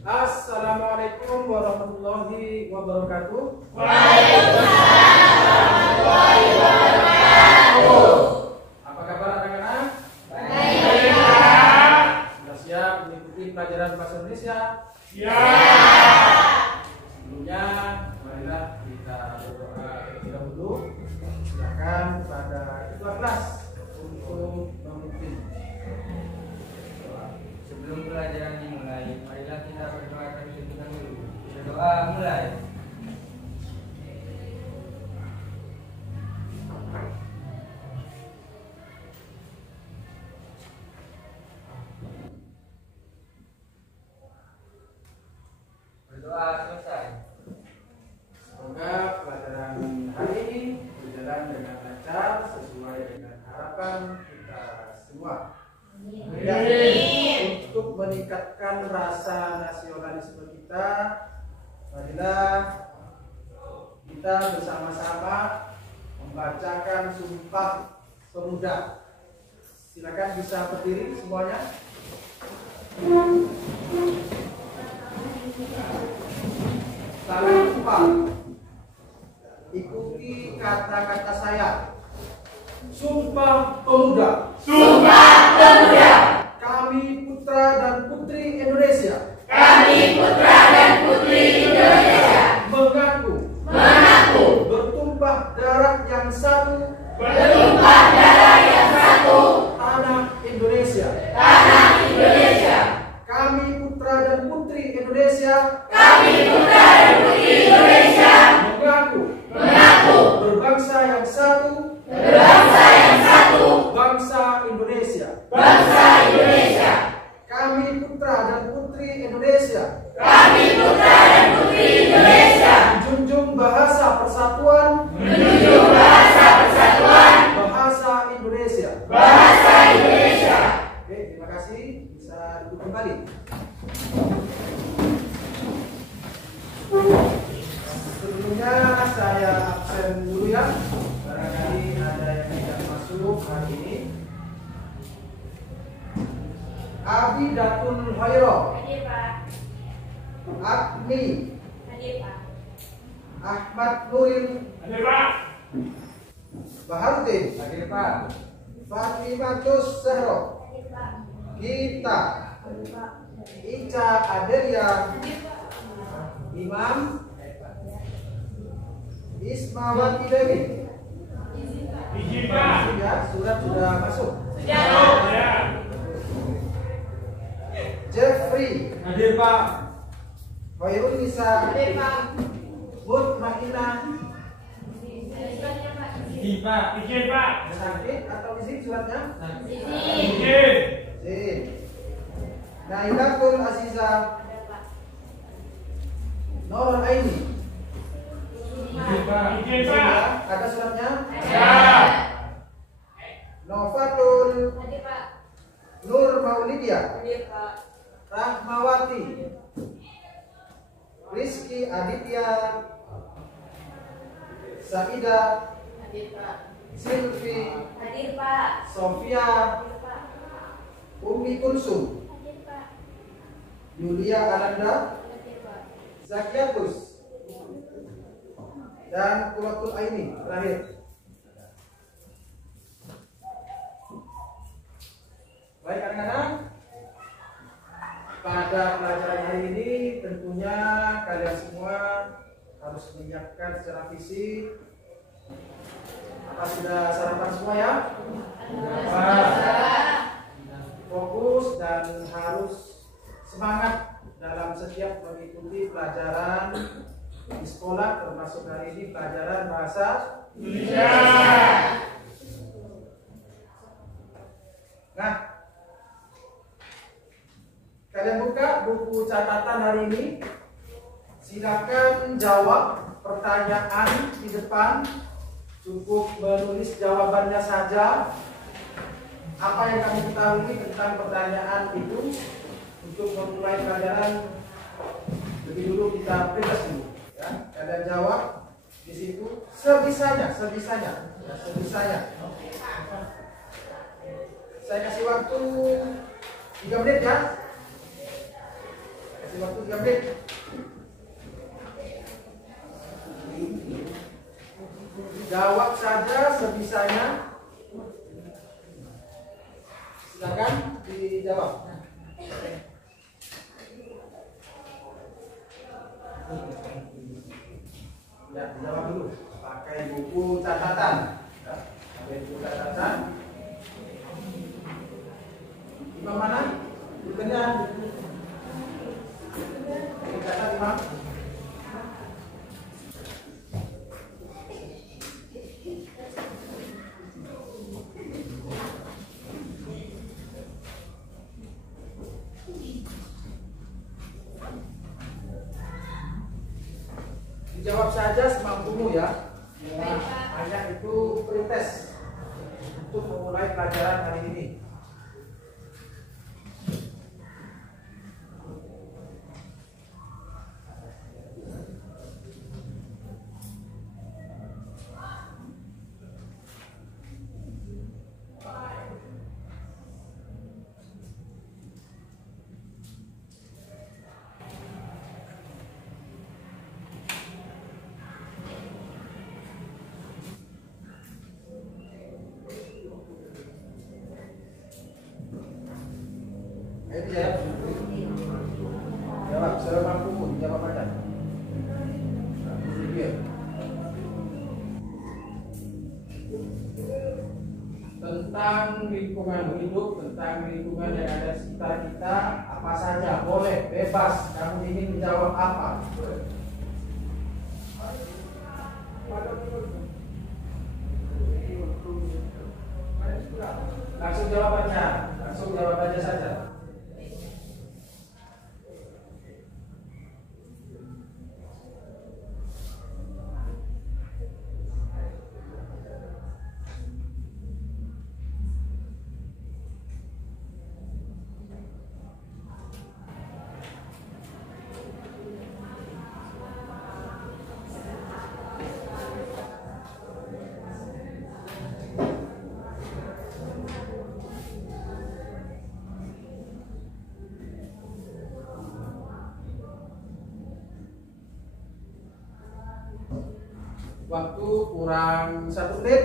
Assalamualaikum warahmatullahi wabarakatuh. Waalaikumsalam warahmatullahi wabarakatuh. Apa kabar anak-anak? Baik, Pak. Sudah siap mengikuti pelajaran bahasa Indonesia? Siap. Sebelumnya, marilah kita berdoa terlebih dahulu. Silakan kepada ketua kelas untuk memimpin. Sebelum pelajaran dimulai, marilah kita berdoa terlebih dahulu. Berdoa mulai. Berdoa selesai. Semoga pelajaran hari ini berjalan dengan lancar sesuai dengan harapan kita semua. Ya, untuk meningkatkan rasa nasionalisme kita, marilah kita bersama-sama membacakan Sumpah Pemuda. Silakan bisa berdiri semuanya. Saling sumpah. Ikuti kata-kata saya. Sumpah Pemuda. Sumpah Pemuda. Kami putra dan putri Indonesia. Kami putra dan putri Indonesia. Mengaku bertumpah darah yang satu. Bertumpah darah yang satu. Tanah Indonesia. Tanah Indonesia. Kami putra dan putri Indonesia. Kami putra dan putri Indonesia. Mengaku berbangsa yang satu. Berbangsa yang satu. Bangsa Indonesia. Bangsa Indonesia. Kami putra dan putri Indonesia. Kami putra dan putri Indonesia. Menjunjung bahasa persatuan. Menjunjung bahasa persatuan. Bahasa Indonesia. Bahasa Indonesia. Oke, terima kasih. Bisa duduk kembali. Sebelumnya saya absen dulu ya. Barangkali ada yang tidak masuk hari ini. Abi Datul Khairo. Hadir, Pak. Agni. Hadir, Pak. Ahmad Nuril. Hadir, Pak. Baharudin. Hadir, Pak. Fatimatus Zahro. Hadir, Pak. Gita. Hadir, Pak. Ica Adelia. Hadir, Pak. Imam Ismawati Dewi. Izin, Pak. Izin, Pak. Ya, surat sudah masuk. Sudah, Pak. Ya. Jeffrey Hadir, Pak. Khairul Nisa. Hadir, Pak. Mutmainah. Suratnya, Pak. Izin, Pak. Izin, Pak. Sakit atau izin suratnya? Izin. Izin. Izin. Nailatul Aziza. Ada, Pak. Nurul Aini. Izin, Pak. Izin, Pak. Ada suratnya? Ya. Novatul Hadir, Pak. Nur Maulidia. Hadir, Pak. Rahmawati. Rizky Aditya. Saida. Hadir, Pak. Silvi. Hadir, Pak. Sofia. Hadir, Pak. Umi Kulsum. Hadir, Pak. Yulia Ananda. Hadir, Pak. Zakiatus. Dan Quratul Aini terakhir. Baik anak-anak, pada pelajaran hari ini tentunya kalian semua harus menyiapkan secara fisik. Apa sudah sarapan semua ya? Fokus dan harus semangat dalam setiap mengikuti pelajaran di sekolah, termasuk hari ini pelajaran bahasa Indonesia. Nah, kalian buka buku catatan hari ini. Silakan jawab pertanyaan di depan. Cukup menulis jawabannya saja. Apa yang kamu ketahui tentang pertanyaan itu. Untuk memulai pelajaran, lebih dulu kita prepare dulu. Ya, kalian jawab di situ sebisanya. Saya kasih waktu 3 menit ya. Kasih waktu 3 menit. Jawab saja sebisanya. Silakan dijawab. Ya, dijawab dulu. Pakai buku catatan. Ya, pakai buku catatan. Imam mana? Bukannya? Catat Imam. Dijawab saja semampumu ya. Hanya itu pretest untuk memulai pelajaran hari ini. Ayo dijawab. Jawab semampumu, jawab aja. Tentang lingkungan hidup, tentang lingkungan yang ada di sekitar kita, apa saja boleh, bebas. Kamu ingin menjawab apa? Langsung jawabannya, langsung jawab aja saja. Waktu kurang 1 menit.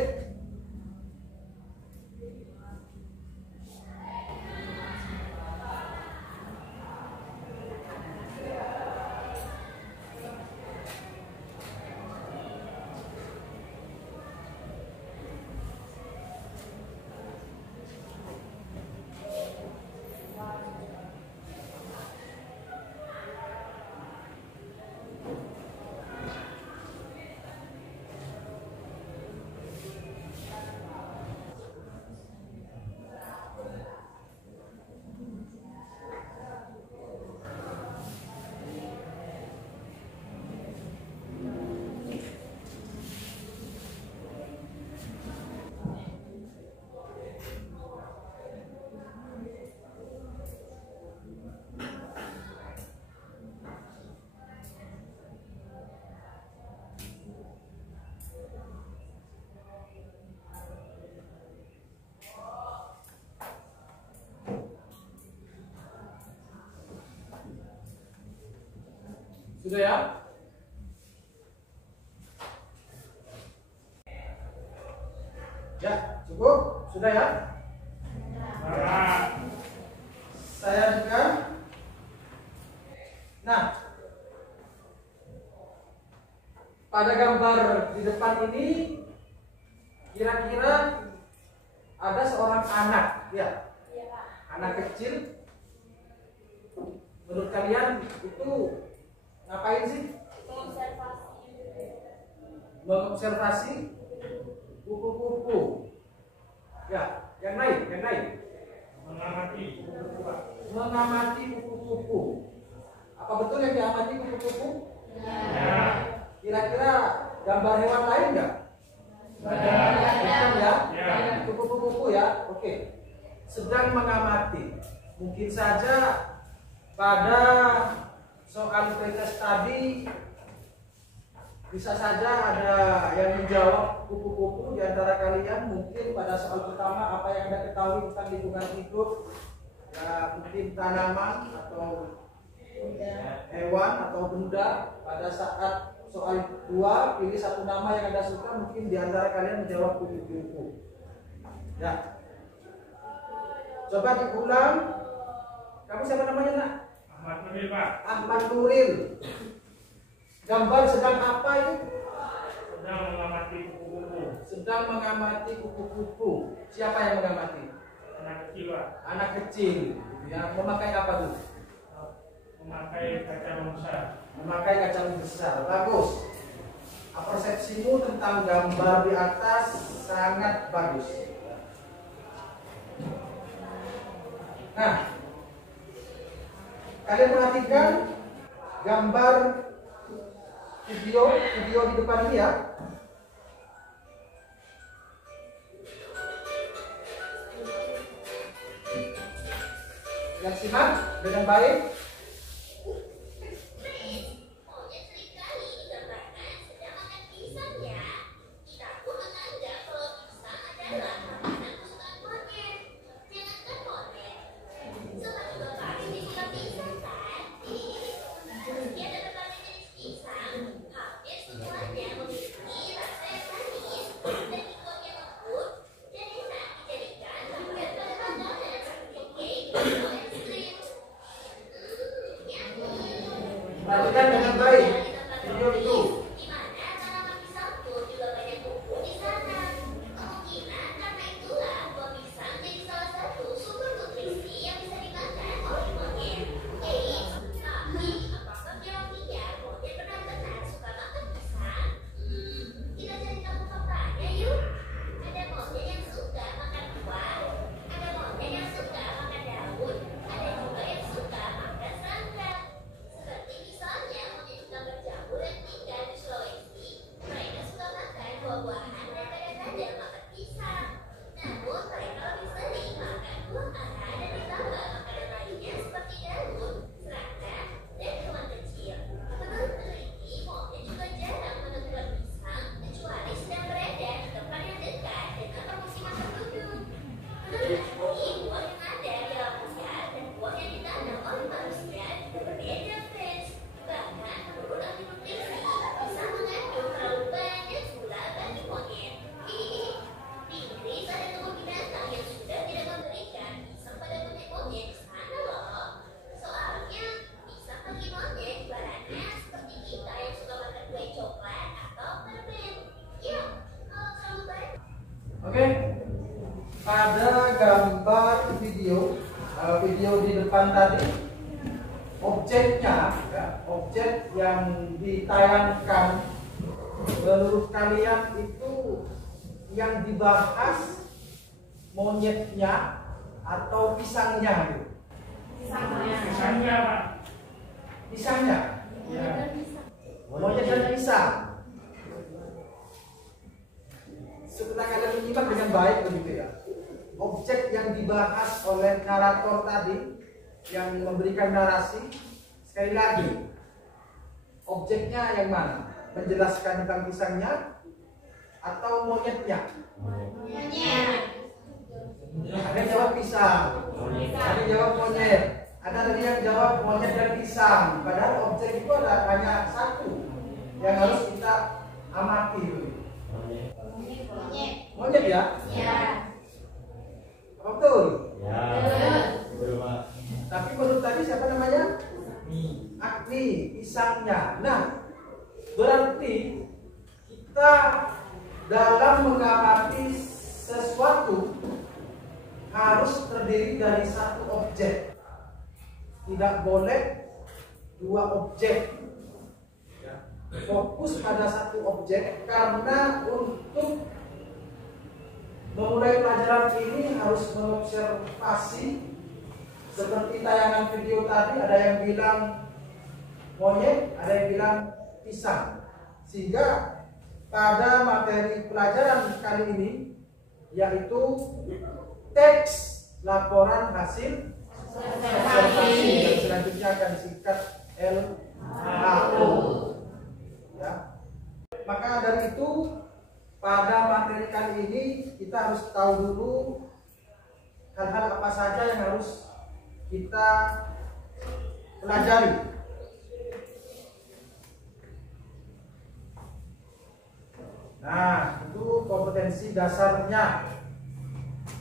Sudah ya? Ya, cukup? Sudah ya? Saya lanjutkan. Nah, pada gambar di depan ini kira-kira ada seorang anak, ya? Anak kecil. Menurut kalian itu ngapain sih? Mengobservasi kupu-kupu. Ya, yang lain. Mengamati kupu-kupu. Apa betul yang diamati kupu-kupu? Ya. Kira-kira gambar hewan lain nggak? Bukan ya? Kupu-kupu ya. Oke. Sedang mengamati. Mungkin saja pada soal pretest tadi bisa saja ada yang menjawab kupu-kupu di antara kalian. Mungkin pada soal pertama apa yang Anda ketahui tentang lingkungan hidup, ya mungkin tanaman atau hewan atau benda. Pada saat soal 2, pilih satu nama yang Anda suka, mungkin di antara kalian menjawab kupu-kupu. Ya. Coba diulang. Kamu siapa namanya, Nak? Ahmad Nuril, Pak. Ahmad Nuril. Gambar sedang apa itu? Sedang mengamati kupu-kupu. Sedang mengamati kupu-kupu. Siapa yang mengamati? Anak kecil, Pak. Anak kecil. Yang memakai apa tuh? Memakai kaca besar. Memakai kacang besar. Bagus. Persepsimu tentang gambar di atas sangat bagus. Nah, kalian perhatikan gambar video di depan ini ya. Yang simak dengan baik. Perhatikan dengan baik video itu. Oke, pada gambar video di depan tadi, objeknya, ya, objek yang ditayangkan menurut kalian itu yang dibahas monyetnya atau pisangnya gitu? Pisangnya, Pak. Pisangnya? Ya. Monyet dan pisang. Setelah kalian menyimak dengan baik begitu ya. Objek yang dibahas oleh narator tadi yang memberikan narasi, sekali lagi, objeknya yang mana? Menjelaskan tentang pisangnya atau monyetnya? Ada yang jawab pisang, ada yang jawab monyet, ada tadi yang jawab monyet dan pisang. Padahal objek itu ada hanya satu yang harus kita amati dulu. Monyet ya? Ya. Betul? Ya. Betul, Pak. Tapi menurut tadi siapa namanya? Agni, pisangnya. Nah, berarti kita dalam mengamati sesuatu harus terdiri dari satu objek. Tidak boleh dua objek. Fokus pada satu objek karena untuk memulai pelajaran ini harus mengobservasi seperti tayangan video tadi, ada yang bilang monyet, ada yang bilang pisang. Sehingga pada materi pelajaran kali ini yaitu teks laporan hasil observasi yang selanjutnya akan disingkat LHO. Ya. Maka dari itu pada materi kali ini kita harus tahu dulu hal-hal apa saja yang harus kita pelajari. Nah, itu kompetensi dasarnya.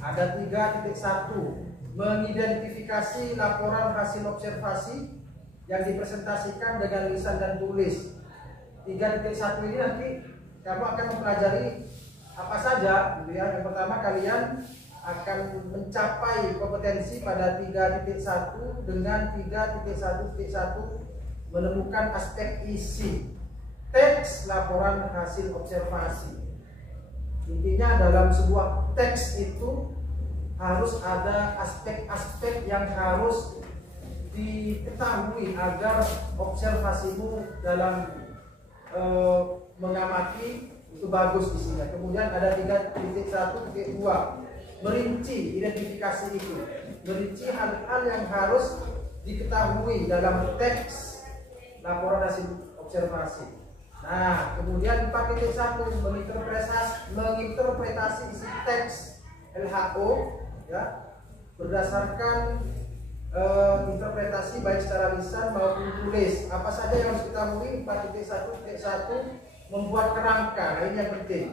Ada 3.1, mengidentifikasi laporan hasil observasi yang dipresentasikan dengan lisan dan tulis. 3.1 ini nanti kamu akan mempelajari apa saja, gitu ya. Yang pertama, kalian akan mencapai kompetensi pada 3.1 dengan 3.1.1 menemukan aspek isi teks laporan hasil observasi. Intinya dalam sebuah teks itu harus ada aspek-aspek yang harus diketahui agar observasimu dalam mengamati itu bagus isinya. Kemudian ada 3.1.2, merinci identifikasi itu, merinci hal-hal yang harus diketahui dalam teks laporan hasil observasi. Nah, kemudian 4.1, menginterpretasi isi teks LHO, ya, berdasarkan interpretasi baik secara lisan maupun tulis. Apa saja yang harus kita ketahui? 4.1.1, membuat kerangka. Nah, ini yang penting.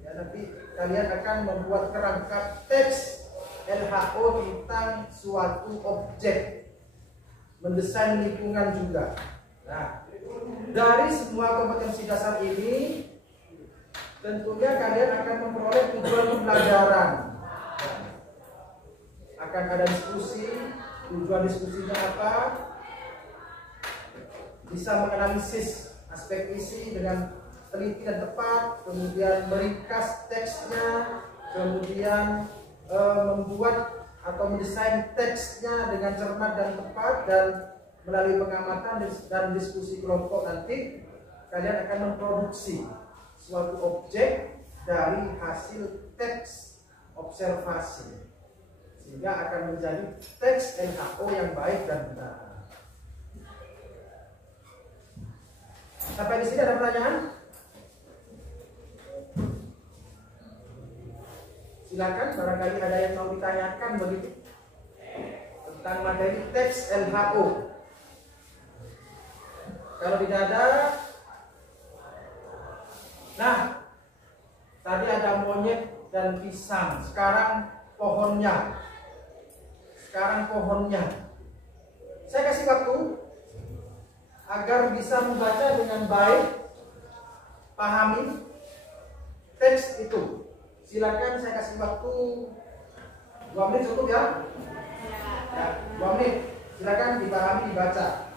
Ya, nanti kalian akan membuat kerangka teks LHO tentang suatu objek, mendesain lingkungan juga. Nah, dari semua kompetensi dasar ini tentunya kalian akan memperoleh tujuan pembelajaran. Akan ada diskusi. Tujuan diskusinya apa? Bisa menganalisis aspek isi dengan teliti dan tepat, kemudian meringkas teksnya, kemudian membuat atau mendesain teksnya dengan cermat dan tepat, dan melalui pengamatan dan diskusi kelompok nanti kalian akan memproduksi suatu objek dari hasil teks observasi, sehingga akan menjadi teks LHO yang baik dan benar. Sampai di sini ada pertanyaan? Silakan, barangkali ada yang mau ditanyakan begitu tentang materi teks LHO. Kalau tidak ada, nah, tadi ada monyet dan pisang, sekarang pohonnya. Saya kasih waktu agar bisa membaca dengan baik, pahami teks itu. Silakan, saya kasih waktu 2 menit cukup ya? Ya, 2 menit. Silakan dipahami, dibaca.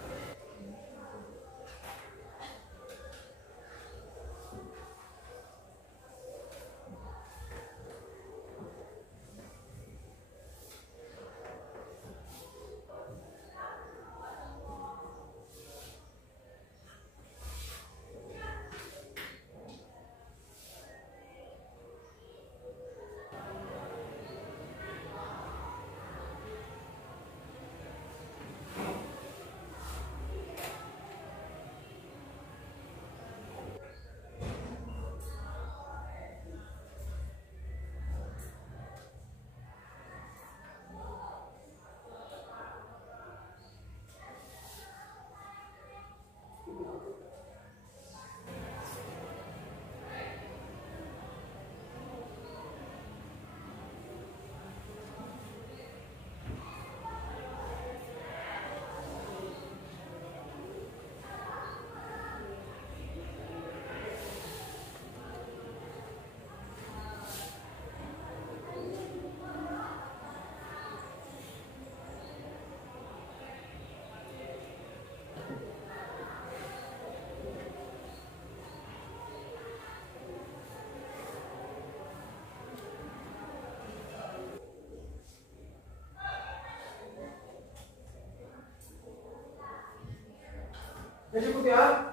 Ya cukup ya.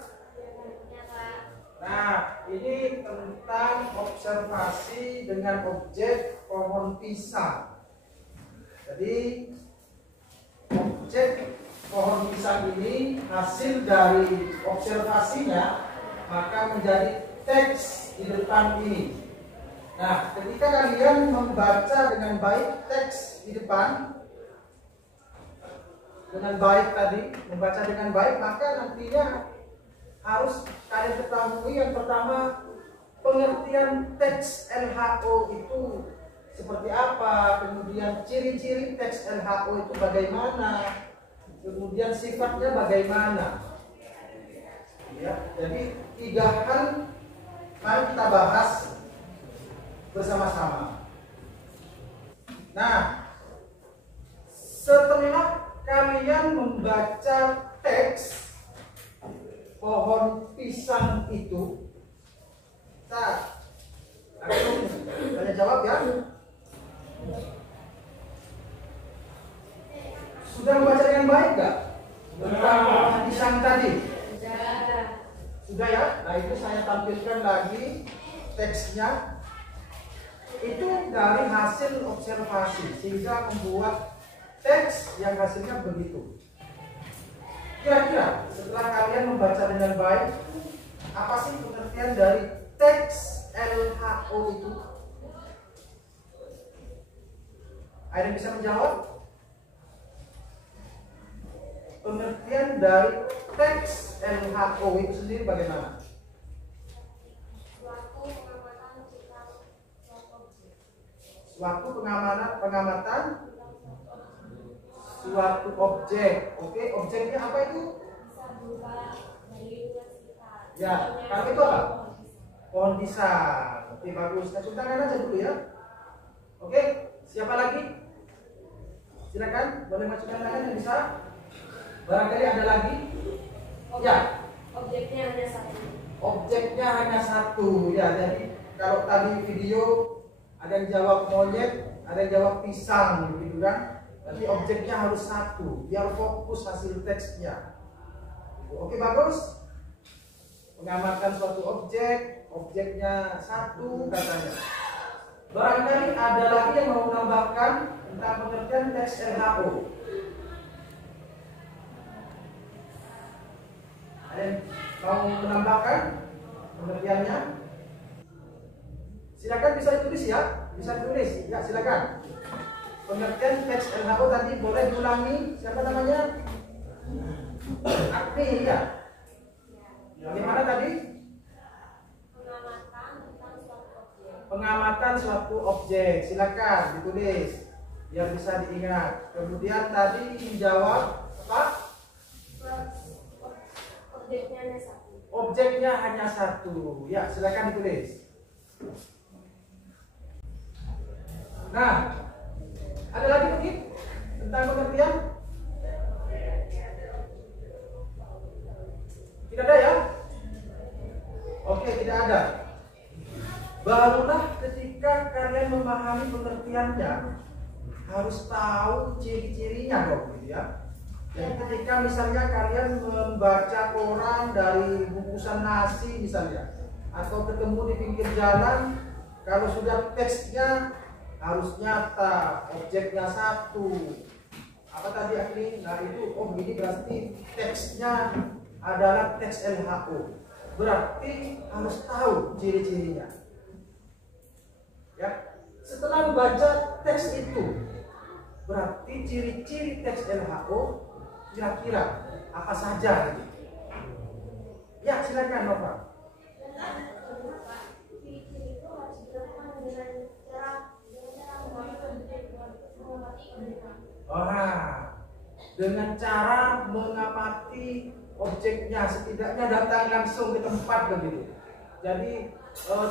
Nah, ini tentang observasi dengan objek pohon pisang. Jadi objek pohon pisang ini hasil dari observasinya, maka menjadi teks di depan ini. Nah, ketika kalian membaca dengan baik teks di depan, dengan baik tadi, membaca dengan baik, maka nantinya harus kalian ketahui yang pertama, pengertian teks LHO itu seperti apa, kemudian ciri-ciri teks LHO itu bagaimana, kemudian sifatnya bagaimana. Ya, jadi 3 hal mari kita bahas bersama-sama. Nah, setelah kalian membaca teks pohon pisang itu, kita langsung tanya jawab ya. Sudah membaca dengan baik nggak tentang pohon pisang tadi? Sudah ya? Nah, itu saya tampilkan lagi teksnya. Itu dari hasil observasi sehingga membuat teks yang hasilnya begitu. Kira-kira setelah kalian membaca dengan baik, apa sih pengertian dari teks LHO itu? Ada yang bisa menjawab? Pengertian dari teks LHO itu sendiri bagaimana? Suatu pengamatan suatu objek. Oke, objeknya apa itu? Ya, kalau itu apa? Pohon pisang. Oke, bagus. Nah, tangan aja dulu ya. Oke, siapa lagi? Silakan, boleh masukkan tangan yang bisa. Barangkali ada lagi? Ya. Objeknya hanya satu. Objeknya hanya satu. Ya, jadi kalau tadi video ada yang jawab monyet, ada yang jawab pisang, gitu kan? Tapi objeknya harus satu, biar fokus hasil teksnya. Oke, bagus. Mengamalkan suatu objek, objeknya satu katanya. Barangkali ada lagi yang mau menambahkan tentang pengertian teks LHO. Ada yang mau menambahkan pengertiannya? Silakan, bisa ditulis ya, bisa ditulis. Ya, silakan. Pengertian teks LHO tadi boleh diulangi. Siapa namanya? Agni ya. Bagaimana tadi? Pengamatan suatu objek. Silakan ditulis biar bisa diingat. Kemudian tadi menjawab apa? Objeknya hanya satu. Objeknya hanya satu. Ya, silakan ditulis. Nah, ada lagi mungkin tentang pengertian? Tidak ada ya? Oke, tidak ada. Barulah ketika kalian memahami pengertiannya, harus tahu ciri-cirinya dong, gitu ya. Jadi ketika misalnya kalian membaca koran dari bungkusan nasi misalnya, atau ketemu di pinggir jalan, kalau sudah teksnya harus nyata, objeknya satu. Apa tadi Agni? Nah itu, oh ini berarti teksnya adalah teks LHO. Berarti harus tahu ciri-cirinya. Ya, setelah membaca teks itu, berarti ciri-ciri teks LHO kira-kira apa saja? Gitu. Ya, silakan Nova. Ciri-ciri itu harus dilakukan dengan cara dengan cara mengamati objeknya, setidaknya datang langsung ke tempat begitu. Jadi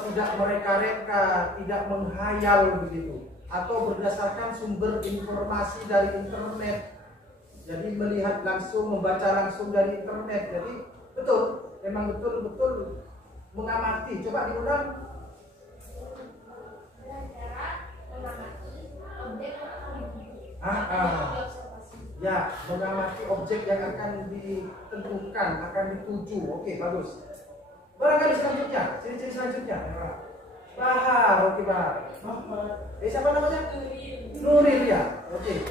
tidak mereka-reka, tidak menghayal begitu, atau berdasarkan sumber informasi dari internet. Jadi melihat langsung, membaca langsung dari internet. Jadi betul, memang betul-betul mengamati. Coba diulang. Ya, mengamati objek yang akan ditentukan, akan dituju. Oke, bagus. Barangkali selanjutnya, ciri-ciri selanjutnya. Bahar, oke Bahar. Siapa namanya? Nuril ya. Oke.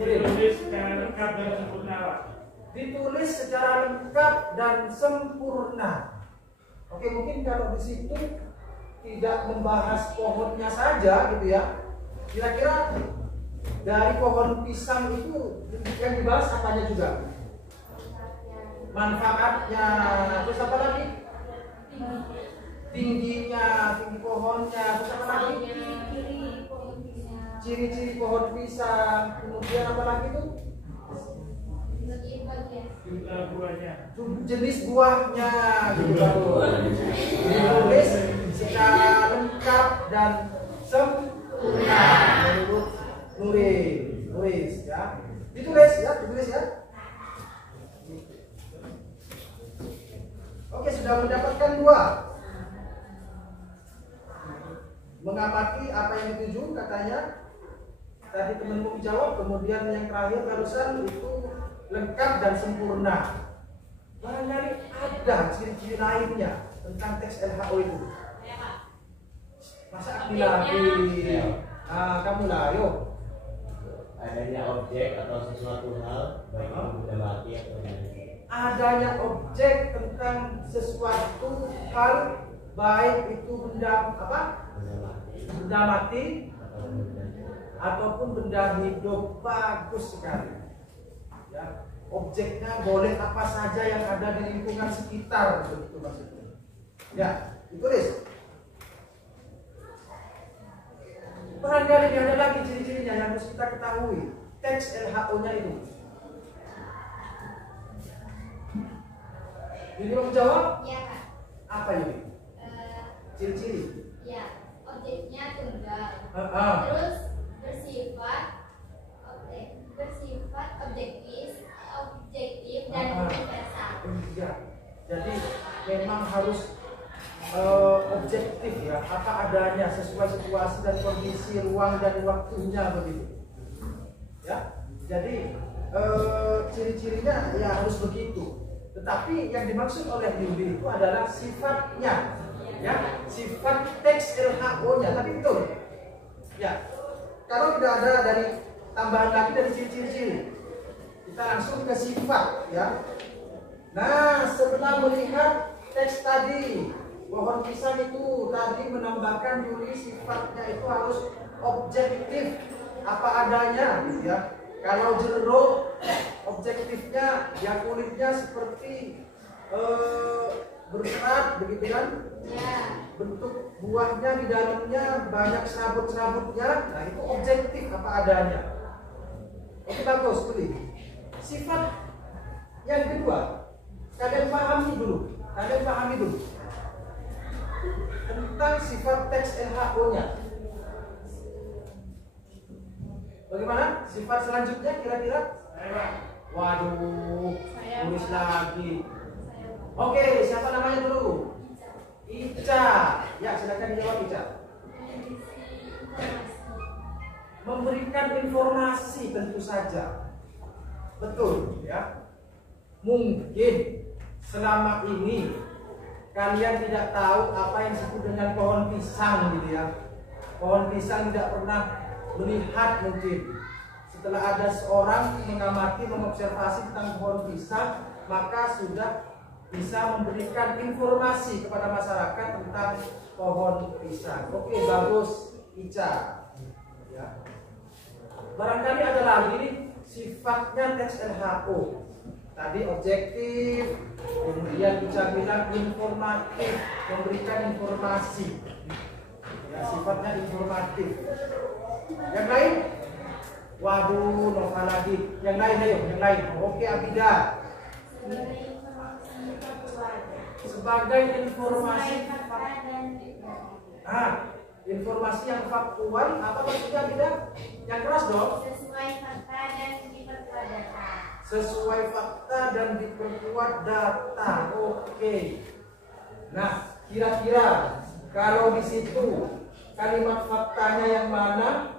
Nuril. Ditulis secara lengkap dan sempurna, Pak. Ditulis secara lengkap dan sempurna. Oke, mungkin kalau di situ tidak membahas pohonnya saja gitu ya. Kira-kira dari pohon pisang itu yang dibahas apanya juga? Manfaatnya, terus apa lagi? Tingginya, tinggi pohonnya, terus apa lagi? Ciri-ciri pohon pisang, kemudian apa lagi tuh? Jumlah buahnya. Jenis buahnya gitu baru. Ditulis secara lengkap dan sempurna menurut nulis ya. Ditulis ya. Oke, sudah mendapatkan 2. Mengamati apa yang dituju katanya. Tadi temanmu jawab, kemudian yang terakhir barusan itu lengkap dan sempurna. Barangkali ada ciri-ciri lainnya tentang teks LHO itu. Masa aku lagi? Kamu lah, yuk. Adanya objek atau sesuatu hal, baik itu benda mati atau tidak. Adanya objek tentang sesuatu hal, baik itu benda apa? Benda mati ataupun benda hidup. Bagus sekali. Ya, objeknya boleh apa saja yang ada di lingkungan sekitar, begitu maksudnya. Ya, ditulis. Barangkali ada lagi ciri-cirinya yang harus kita ketahui. Teks LHO-nya itu. Ini mau jawab? Iya, Kak. Apa ini? Ciri-ciri. Ya, objeknya tunggal. Terus bersifat objektif dan universal. Ya, jadi memang harus objektif ya, apa adanya sesuai situasi dan kondisi ruang dan waktunya begitu. Ya, jadi ciri-cirinya ya harus begitu. Tetapi yang dimaksud oleh Yudi itu adalah sifatnya, ya, sifat teks LHO-nya. Tapi betul, ya. Kalau tidak ada dari tambahan lagi dari ciri-ciri, kita langsung ke sifat, ya. Nah, setelah melihat teks tadi, pohon pisang itu tadi menambahkan Yuli sifatnya itu harus objektif, apa adanya, gitu ya. Kalau jeruk objektifnya ya kulitnya seperti berserat begitu kan? Ya. Bentuk buahnya di dalamnya banyak serabut-serabutnya. Nah, itu objektif apa adanya. Oke, bagus, tulis. Sifat yang kedua, kalian pahami dulu tentang sifat teks LHO-nya. Bagaimana sifat selanjutnya kira-kira? Waduh, tulis lagi. Oke, siapa namanya dulu? Ica. Ya, silakan dijawab Ica. Memberikan informasi tentu saja. Betul, ya. Mungkin selama ini kalian tidak tahu apa yang disebut dengan pohon pisang gitu ya. Pohon pisang tidak pernah melihat mungkin. Setelah ada seorang mengamati, mengobservasi tentang pohon pisang, maka sudah bisa memberikan informasi kepada masyarakat tentang pohon pisang. Oke, bagus Ica. Ya. Barangkali ada lagi sifatnya teks LHO. Tadi objektif, kemudian Ica bilang informatif, memberikan informasi. Ya, sifatnya informatif. Yang lain? Waduh, Nova lagi. Yang lain ayo, yang lain. Oke, Abida. Sebagai informasi informasi yang faktual, apa maksudnya Abida? Yang keras dong. Sesuai fakta dan diperkuat data. Sesuai fakta dan diperkuat data. Oke. Nah, kira-kira kalau di situ kalimat faktanya yang mana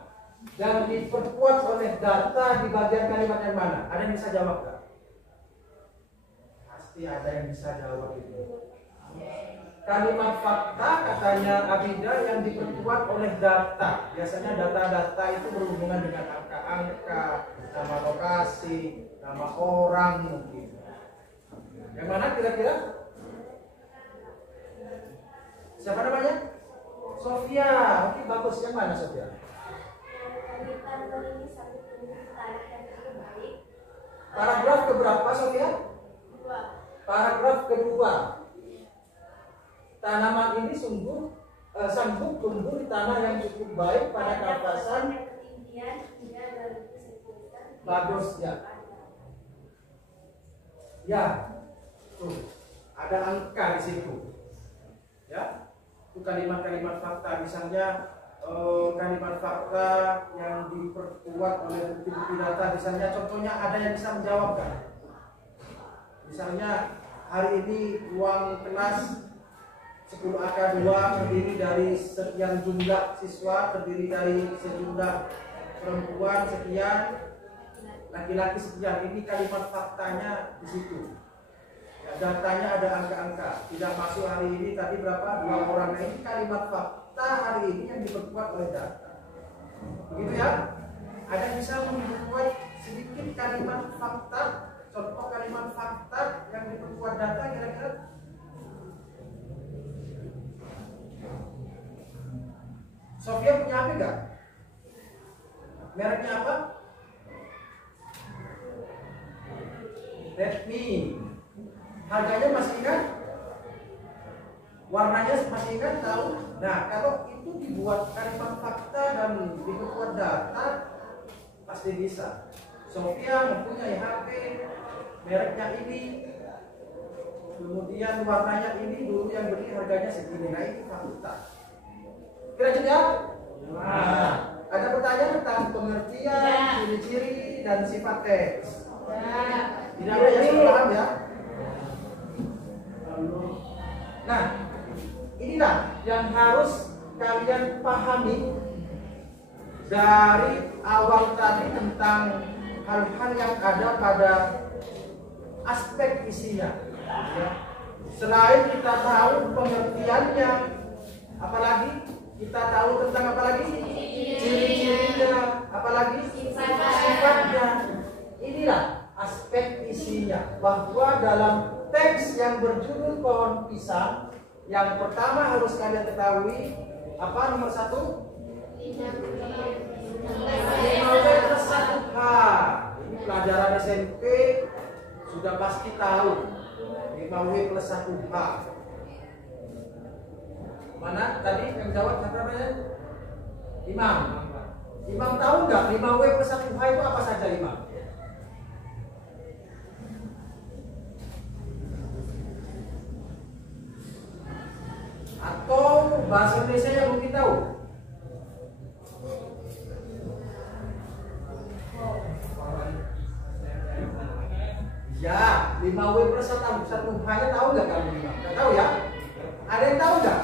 dan diperkuat oleh data di bagian kalimat yang mana? Ada yang bisa jawab nggak? Pasti ada yang bisa jawab itu. Kalimat fakta katanya Abida yang diperkuat oleh data. Biasanya data-data itu berhubungan dengan angka-angka, nama lokasi, nama orang mungkin. Yang mana kira-kira? Siapa namanya? Sofia. Oke, bagus. Yang mana Sofia? Kalimat Paragraf keberapa, Sofia? Paragraf kedua. Tanaman ini sanggup tumbuh di tanah yang cukup baik pada kawasan. Bagus ya. Ya, tuh ada angka di situ. Ya, itu kalimat-kalimat fakta. Misalnya kalimat fakta yang diperkuat oleh bukti-bukti data. Misalnya contohnya ada yang bisa menjawabkan. Misalnya hari ini uang kelas 10 AK2 terdiri dari sekian jumlah siswa, terdiri dari sejumlah perempuan sekian, laki-laki sekian. Ini kalimat faktanya di situ. Ya, datanya ada angka-angka. Tidak masuk hari ini tadi berapa? 2 orang. Nah, ini kalimat fakta hari ini yang diperkuat oleh data. Begitu ya? Ada yang bisa membuat sedikit kalimat fakta, contoh kalimat fakta yang diperkuat data kira-kira? Sofia punya HP enggak? Mereknya apa? Redmi. Harganya masih ingat? Warnanya masih ingat? Tahu? Nah, kalau itu dibuat kalimat fakta dan diperkuat data, pasti bisa. Sofia mempunyai HP mereknya ini, kemudian warnanya ini, dulu yang beli harganya segini. Nah, ini fakta. Kira-kira ya? Nah, ada pertanyaan tentang pengertian, ciri-ciri, dan sifat teks. Tidak ada yang sudah paham ya? Nah, inilah yang harus kalian pahami dari awal tadi tentang hal-hal yang ada pada aspek isinya. Ya. Selain kita tahu pengertiannya, apalagi kita tahu tentang apalagi ciri-cirinya, apalagi sifatnya. Inilah aspek isinya, bahwa dalam teks yang berjudul Pohon Pisang, yang pertama harus kalian ketahui apa nomor 1? 5W+1H. Ini pelajaran SMP sudah pasti tahu 5W+1H. Mana tadi yang jawab siapa namanya? Imam. Imam tahu nggak 5W+1H itu apa saja, Imam? Atau bahasa Indonesia yang mungkin tahu? Ya, 5W+1H-nya tahu nggak kamu, Imam? Nggak tahu ya? Ada yang tahu nggak?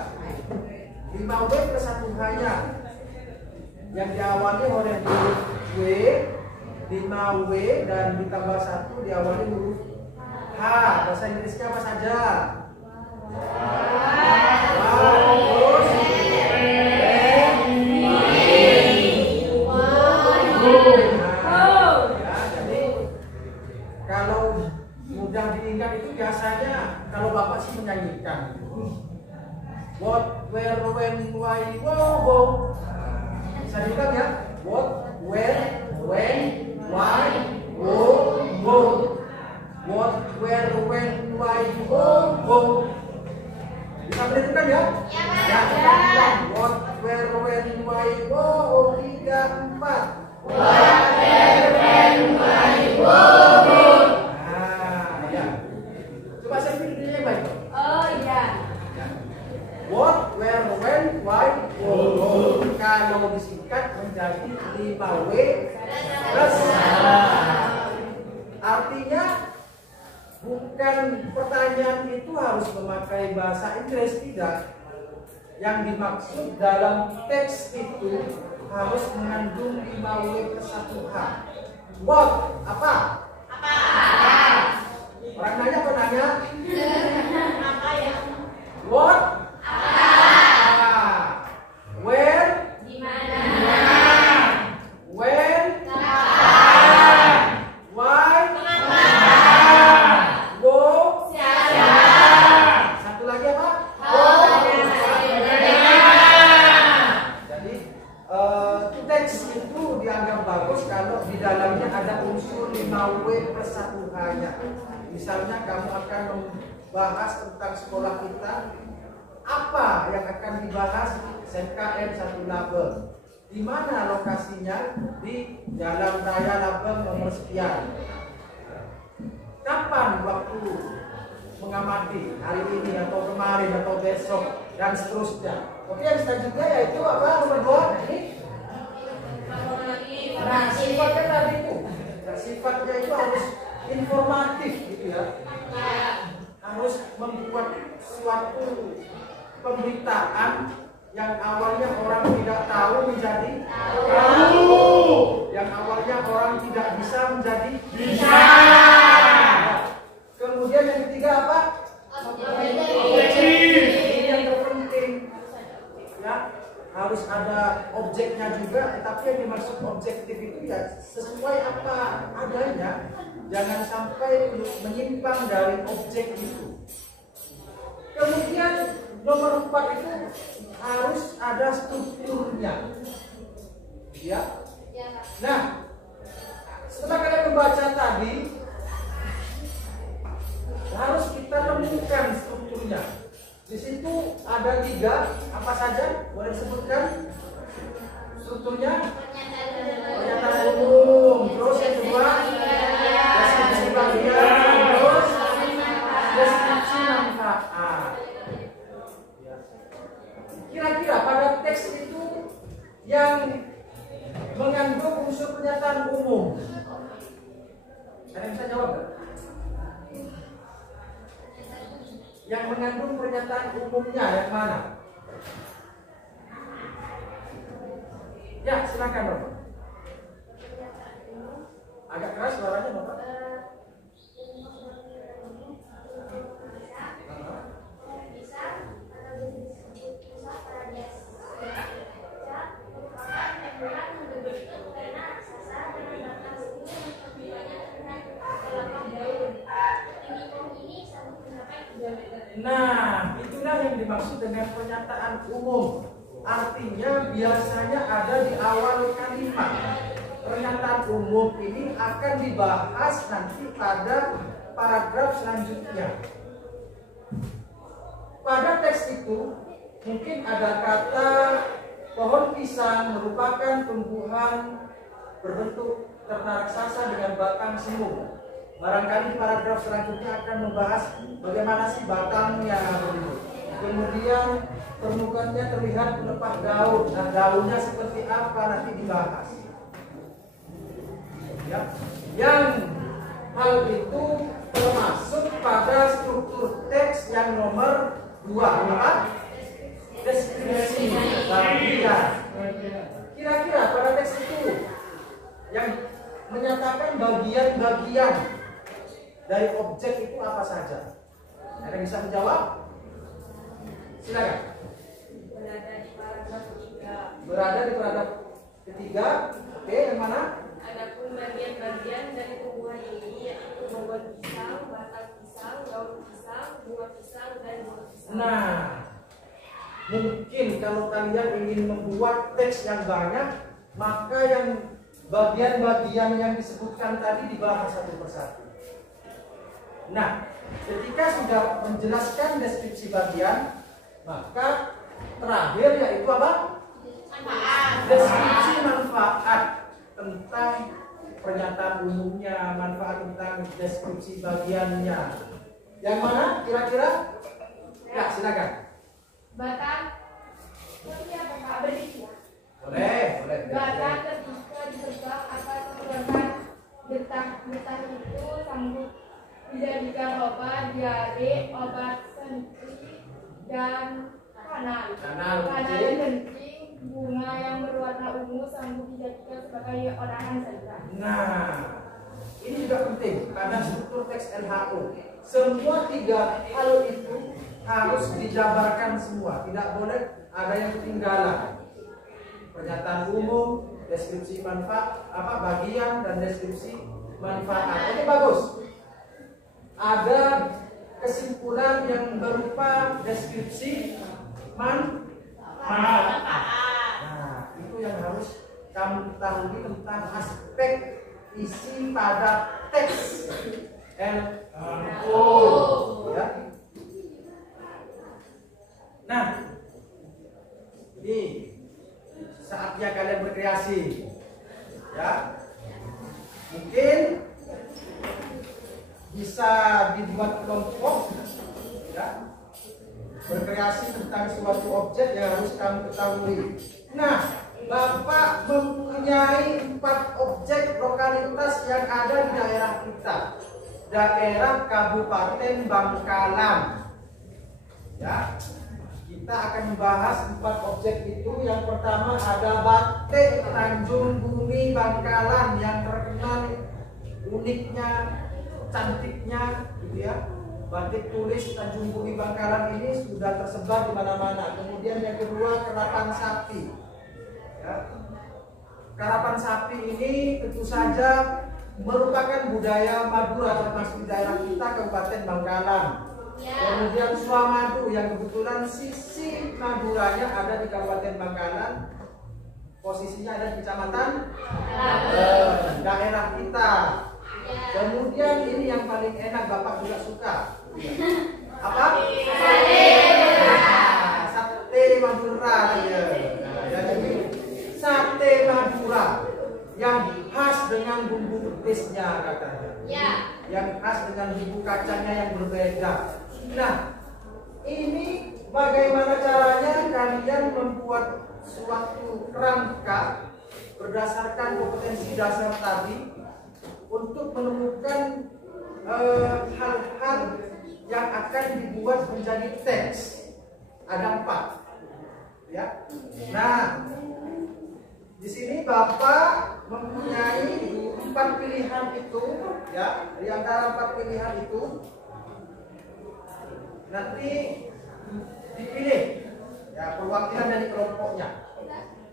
5W+1H-nya yang diawali oleh huruf W, 5W dan ditambah 1 diawali huruf H. Bahasa Inggrisnya apa saja? Jadi kalau mudah diingat itu biasanya kalau Bapak sih menyanyikan. What, where, when, why, wow. Bisa diulang ya? What, where, when, why, wow. What, where, when, why, wow. Bisa berhitungan ya? Ya. What, where, when, why, wow. 3, 4. What, where, when, why, wow. Nah, ya. Coba saya pilih yang baik. Oh iya. What, where, when, why, wow. Kalau disingkat menjadi 5W+. Artinya bukan pertanyaan itu harus memakai bahasa Inggris, tidak. Yang dimaksud dalam teks itu harus mengandung 5W+1H. What? Apa? Orang nanya apa nanya? Apa ya? What? Where? Di mana? When? Why? Go? Satu lagi apa? Jadi teks itu dianggap bagus kalau di dalamnya ada unsur 5W plus 1H-nya. Misalnya kamu akan membahas tentang sekolah kita, apa yang akan dibahas? SMKN 1 Labem. Di mana lokasinya? Di Jalan Raya Labem nomor sekian. Kapan waktu mengamati? Hari ini atau kemarin atau besok dan seterusnya. Oke, yang selanjutnya yaitu apa? Nomor 2 ini. Nah, sifatnya tadi itu. Nah, sifatnya itu harus informatif gitu ya. Harus membuat suatu pemberitaan yang awalnya orang tidak tahu menjadi tahu. Yang awalnya orang tidak bisa menjadi bisa. Kemudian yang ketiga apa? Ini yang terpenting. Ya, harus ada objeknya juga, tetapi yang dimaksud objektif itu ya sesuai apa adanya. Jangan sampai menyimpang dari objek itu. Kemudian nomor 4 itu harus ada strukturnya. Ya. Nah, setelah kalian membaca tadi, harus kita temukan strukturnya. Di situ ada 3, apa saja? Boleh disebutkan strukturnya? Pernyataan umum, terus yang kedua deskripsi bagian, terus deskripsi manfaat. Kira-kira pada teks itu yang mengandung unsur pernyataan umum, ada yang bisa jawab gak? Yang mengandung pernyataan umumnya yang mana? Ya, silakan Bapak. Agak keras suaranya Bapak. Nah, itulah yang dimaksud dengan pernyataan umum. Artinya biasanya ada di awal kalimat. Pernyataan umum ini akan dibahas nanti pada paragraf selanjutnya. Pada teks itu mungkin ada kata pohon pisang merupakan tumbuhan berbentuk ternak raksasa dengan batang semu. Barangkali di paragraf selanjutnya akan membahas bagaimana sih batangnya. Kemudian permukaannya terlihat melepas daun. Nah, daunnya seperti apa nanti dibahas. Ya. Yang hal itu termasuk pada struktur teks yang nomor 2, apa? Deskripsi bagian. Kira-kira pada teks itu yang menyatakan bagian-bagian dari objek itu apa saja? Ada yang bisa menjawab? Silakan. Berada di paragraf 3. Berada di paragraf ketiga. Oke, yang mana? Adapun bagian-bagian dari tumbuhan ini yaitu bobot pisang, batang pisang, daun pisang, bunga pisang, dan buah pisang. Nah, mungkin kalau kalian ingin membuat teks yang banyak, maka yang bagian-bagian yang disebutkan tadi dibahas satu persatu. Nah, ketika sudah menjelaskan deskripsi bagian, maka terakhir yaitu apa? Deskripsi manfaat tentang pernyataan umumnya, manfaat tentang deskripsi bagiannya. Yang mana kira-kira? Ya, silakan. Batang, Boleh. batang ketika diterbang akan mengeluarkan getah-getah itu sanggup dijadikan obat diare, obat sentri, dan kanal dan kencing. Bunga yang berwarna ungu sanggup dijadikan sebagai olahan sentra. Nah, ini juga penting pada struktur teks LHO. Semua 3 hal itu harus dijabarkan semua, tidak boleh ada yang ketinggalan. Pernyataan umum, deskripsi manfaat, bagian, dan deskripsi manfaat. Ini bagus. Ada kesimpulan yang berupa deskripsi manfaat. Nah, itu yang harus kamu ketahui tentang aspek isi pada teks LO. Ya. Nah, ini saatnya kalian berkreasi. Ya. Mungkin bisa dibuat kelompok, ya, berkreasi tentang suatu objek yang harus kamu ketahui. Nah, Bapak mempunyai 4 objek lokalitas yang ada di daerah kita, daerah Kabupaten Bangkalan. Ya, kita akan membahas 4 objek itu. Yang pertama ada Batik Tanjung Bumi Bangkalan yang terkenal uniknya, cantiknya, gitu ya. Batik tulis Tanjung Bumi Bangkalan ini sudah tersebar di mana-mana. Kemudian yang kedua Karapan Sapi. Ya. Karapan sapi ini tentu saja merupakan budaya Madura, termasuk di daerah kita Kabupaten Bangkalan. Kemudian Suamadu yang kebetulan sisi Maduranya ada di Kabupaten Bangkalan, posisinya ada di Kecamatan daerah kita. Kemudian ini yang paling enak, Bapak juga suka. Apa? Sate Madura. Ya. Jadi sate Madura yang khas dengan bumbu petisnya katanya. Yang khas dengan bumbu kacangnya yang berbeda. Nah, ini bagaimana caranya kalian membuat suatu kerangka berdasarkan kompetensi dasar tadi untuk menemukan hal-hal yang akan dibuat menjadi teks. Ada 4, ya. Nah, di sini Bapak mempunyai 4 pilihan itu, ya. Di antara 4 pilihan itu nanti dipilih, ya, perwakilan dari kelompoknya.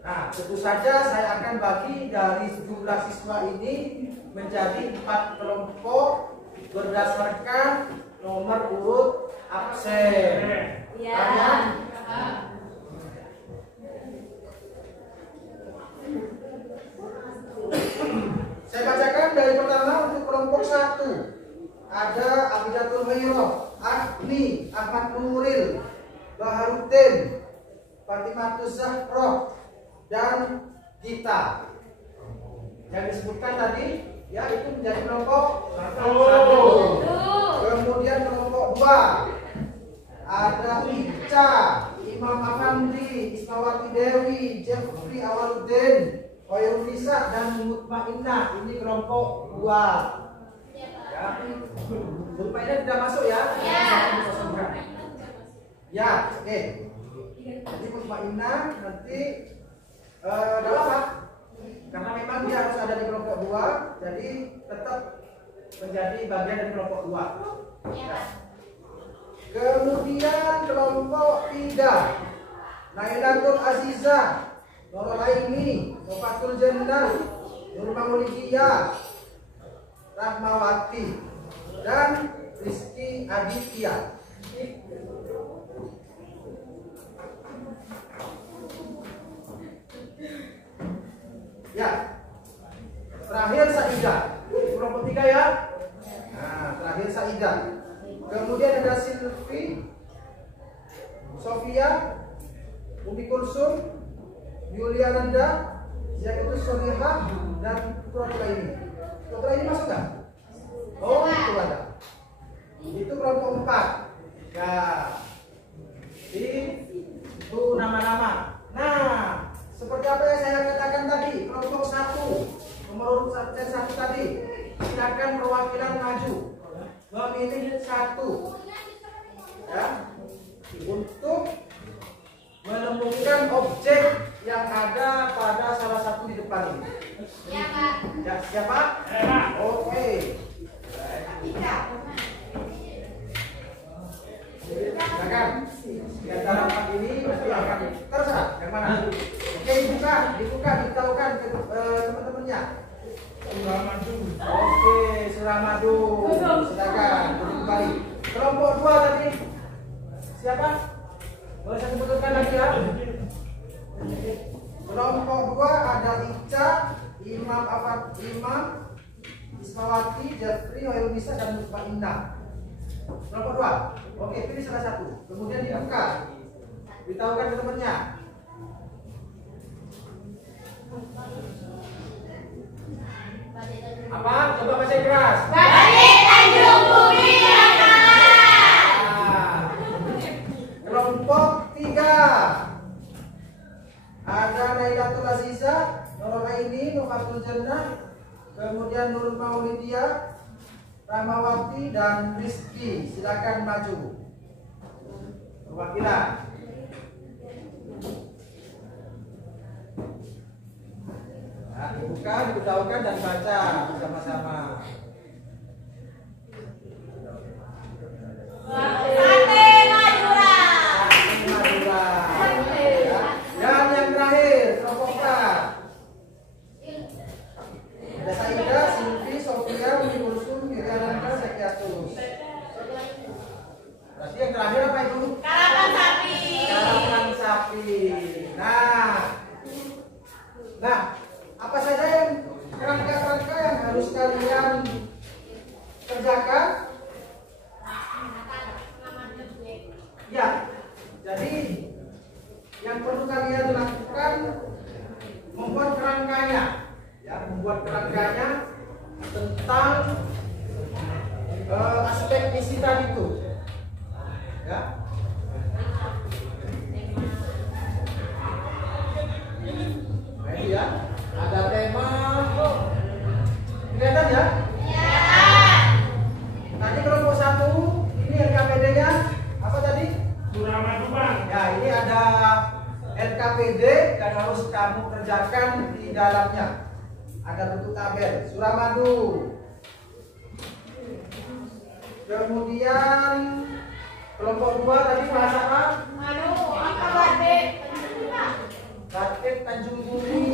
Nah, tentu saja saya akan bagi dari 17 siswa ini menjadi 4 kelompok berdasarkan nomor urut absen. Saya bacakan dari pertama untuk kelompok 1. Ada Abidatul Khairah, Agni, Ahmad Nuril, Baharuddin, Fatimatus Zahroh, dan Gita. Yang disebutkan tadi, ya, itu menjadi kelompok 1. Kemudian kelompok 2 ada Ica, Imam Afandi, Ismawati Dewi, Jeffrey Awaluddin, Hoyrunisa, dan Mutmainnah. Ini kelompok 2. Ya, Mutmainnah tidak masuk ya? Ya, oke. Jadi Mutmainnah nanti dalam apa? Karena memang dia harus ada di kelompok 2, jadi tetap menjadi bagian dari kelompok 2. Ya. Kemudian kelompok 3 Nailatul Azizah, Nurulaini, Nofatul Jannah, Nurmawlidiyah, Rahmawati, dan Rizky Aditya. Ya, terakhir Saidah, kelompok 3 ya. Nah, terakhir Saidah. Kemudian ada Silvi, Sofia, Umi Kulsum, Yulia Nanda, yaitu Solihah, dan Putra ini. Putra ini masuk nggak? Oh, itu ada. Itu kelompok 4. Ya, itu nama-nama. Nah, seperti apa yang saya katakan tadi, kelompok 1, nomor urut absen 1 tadi, silakan perwakilan maju memilih 1, ya, untuk menemukan objek yang ada pada salah satu di depan ini. Ya, Pak. Ya, siapa? Oke. Silakan. Di antara 4 ini akan terserah yang mana. Oke, dibuka, ditahukan ke teman-temannya. Oke, Suramadu. Silakan kembali. Kelompok 2 tadi siapa? Boleh saya sebutkan lagi ya. Kelompok 2 ada Ica, Imam, Ismawati, Jeffrey, Hoyrunisa, dan Mutmainah. Kelompok 2. Oke, pilih salah satu. Kemudian dibuka. Beritahukan ke temannya. Apa? Coba baca keras. Badai Tanjung Bumi yang kalah. Kelompok 3. Ada Nailatul Aziza, Nurul Aini, Novatul Jannah, kemudian Nurul Maulidia, Ramawati, dan Rizky. Silakan maju. Perwakilan. Nah, dibuka, diberitahukan, dan baca bersama-sama. Sate Madura. Madura. Ya. Dan yang terakhir, kelompok 4. Ada Saida, Silvi, Sofia, Umi Kulsum, Miriananda, Sekiatus. Berarti yang terakhir apa itu? Karapan sapi. Karapan sapi. Nah, apa saja yang kerangka-kerangka yang harus kalian kerjakan? Ya, jadi yang perlu kalian lakukan membuat kerangkanya, ya, membuat kerangkanya tentang aspek isi tadi itu, ya. Nah, ini ya, ada tema, kelihatan ya? Nanti kelompok 1 ini LKPD-nya apa tadi? Surama Bang. Ya, ini ada LKPD dan harus kamu kerjakan di dalamnya. Ada bentuk tabel, Suramadu. Kemudian kelompok 2 tadi bahasa apa? Apa badai? Batik Tanjung Bumi.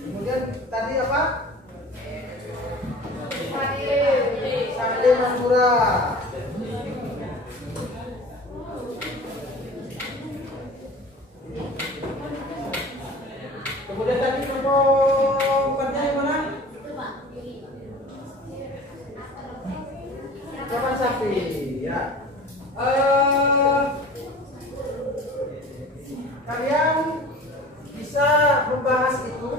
Kemudian tadi apa? Sate Madura. Kemudian tadi kelompok 4-nya yang mana? Karapan sapi, ya. Kalian bisa membahas itu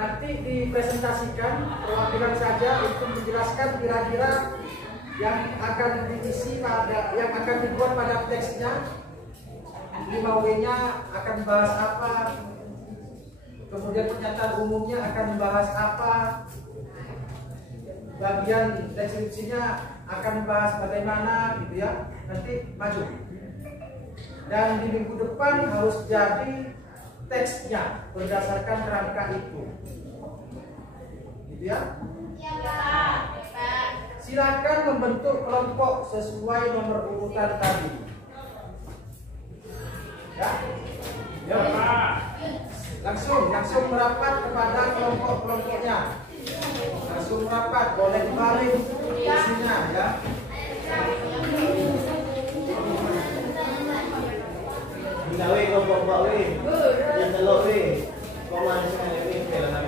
nanti dipresentasikan perwakilan saja untuk menjelaskan kira-kira yang akan diisi pada, yang akan dibuat pada teksnya. 5W-nya akan bahas apa, kemudian pernyataan umumnya akan membahas apa, bagian deskripsinya akan membahas bagaimana, gitu ya. Nanti maju. Dan di minggu depan harus jadi teksnya berdasarkan kerangka itu, gitu ya. Silakan membentuk kelompok sesuai nomor urutan tadi. Ya, ya. Langsung merapat kepada kelompok-kelompoknya. Langsung merapat, boleh dibalik isinya, ya. Gawe kelompok gawe. Yang telur we. Koman sekali we dalam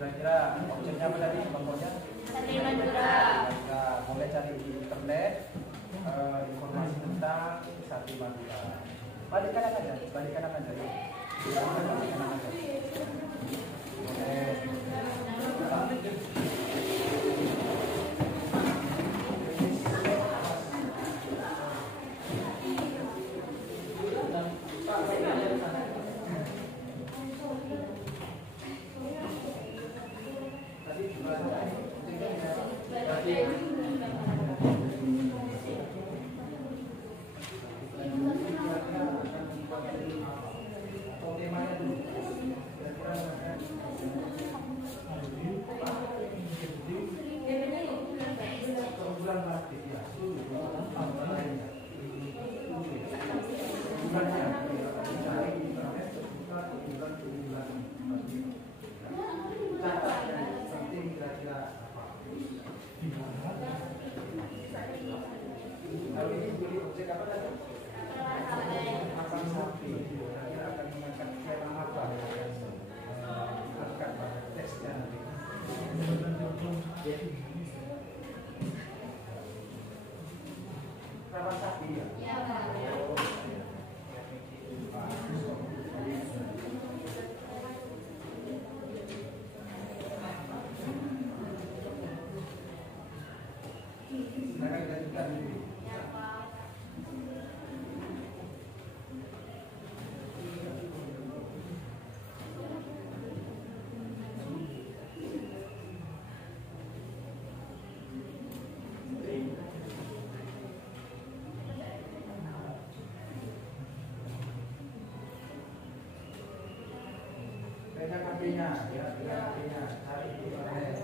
Kira-kira objeknya apa tadi? Bangkonya? Sate Madura. Kita boleh cari di internet informasi tentang sate Madura. Balik kanan aja. Kalau ini beli objek apa tadi? Makan sapi. Kira-kira akan mengangkat tema apa? Angkat pada teksnya nanti. Makan sapi ya? Silakan dilanjutkan dulu. Pegang HP-nya, ya, pegang HP-nya, cari di internet.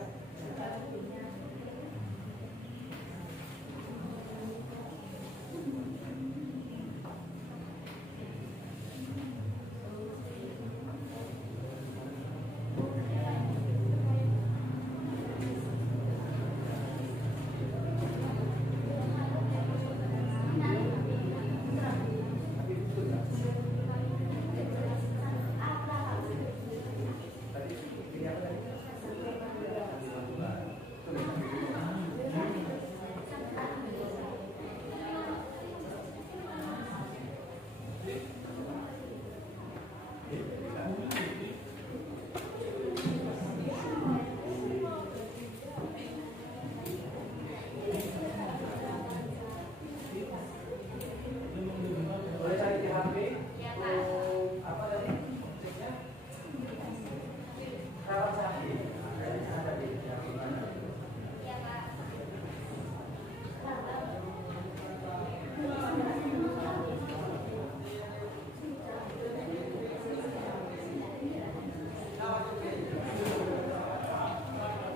Boleh cari di HP? Apa tadi? Objeknya? Rawat sapi. Kayaknya ada di HP mana?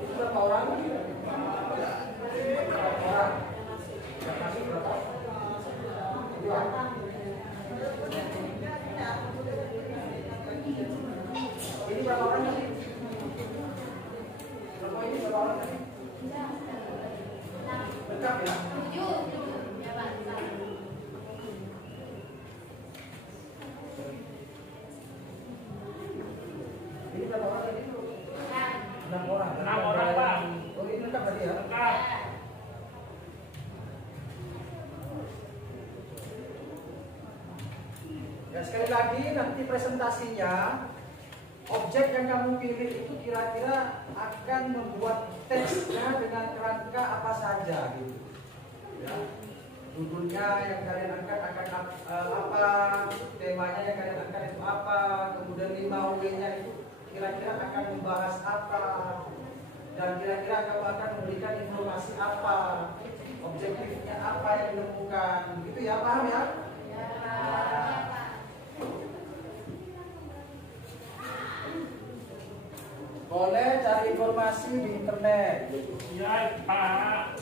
Itu berapa orang? Berapa orang? Yang masuk berapa? Dua. Ini berapa orang tadi? Berapa ini berapa orang tadi? Lengkap ya? Ini berapa orang tadi? 6 orang. 6 orang, Pak. Oh, ini lengkap tadi ya? Lengkap. Ya, sekali lagi nanti presentasinya objek yang kamu pilih itu kira-kira akan membuat teksnya dengan kerangka apa saja gitu. Ya. Judulnya yang kalian angkat akan apa, temanya yang kalian angkat itu apa, kemudian 5W-nya itu kira-kira akan membahas apa. dan kira-kira kamu akan memberikan informasi apa, objektifnya apa yang ditemukan, gitu ya, paham ya? Boleh cari informasi di internet. Ya, Pak.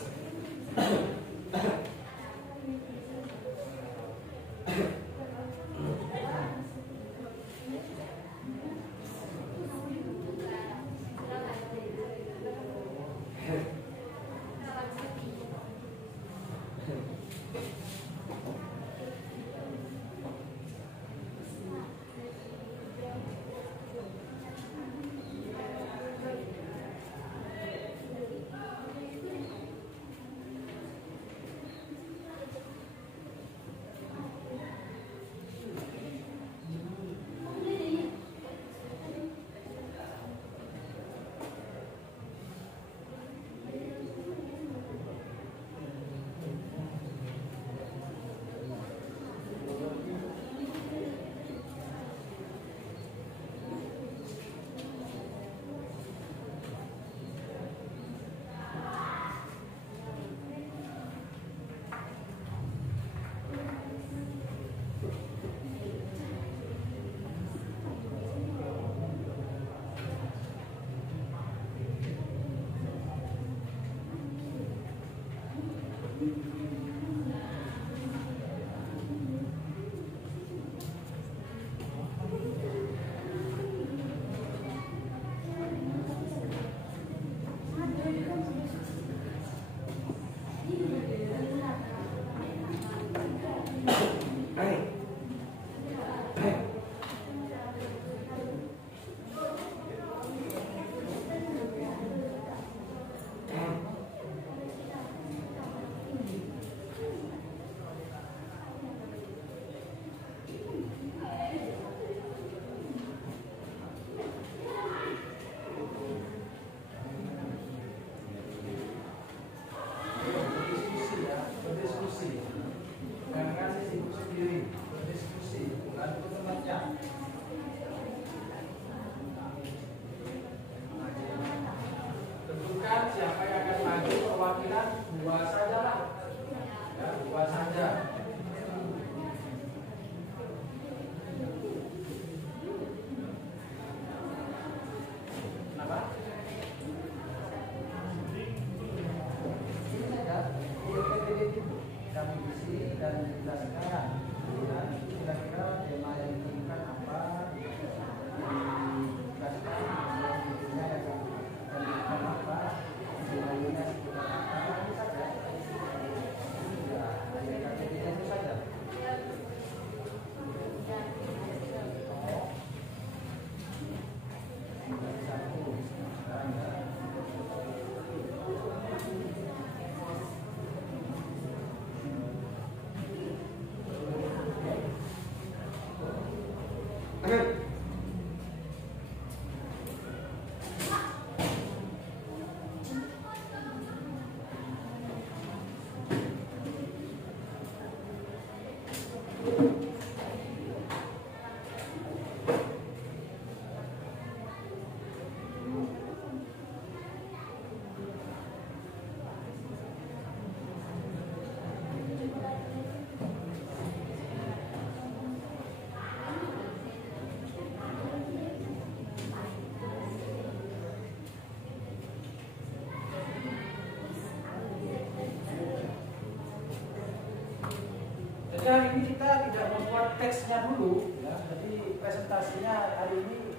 Jadi hari ini kita tidak membuat teksnya dulu, ya. Jadi presentasinya hari ini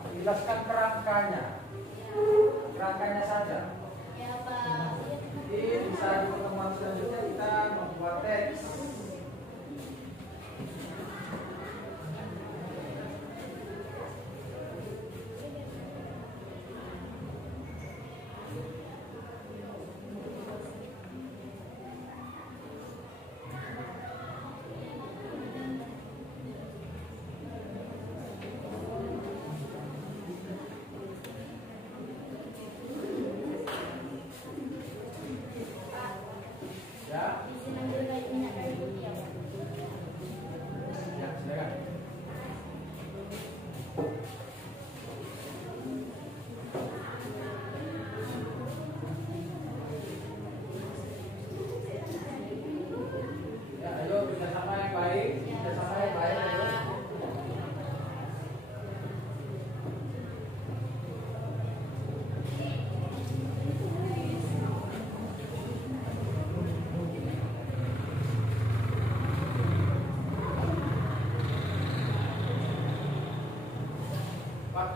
menjelaskan kerangkanya saja. Ya, Pak. Jadi bisa di pertemuan selanjutnya kita membuat teks.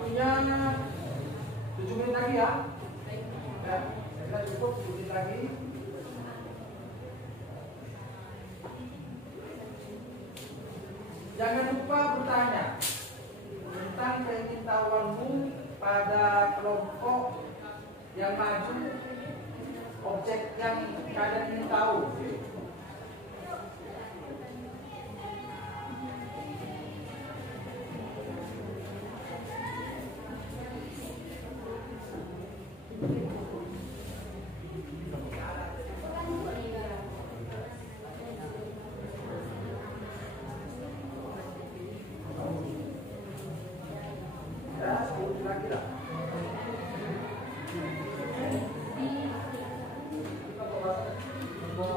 Waktunya 7 menit lagi ya. Ya, kita cukup 7 menit lagi. Jangan lupa bertanya tentang keingintahuanmu pada kelompok yang maju, objek yang kalian ingin tahu. Ya, 10 lagi lah. Kita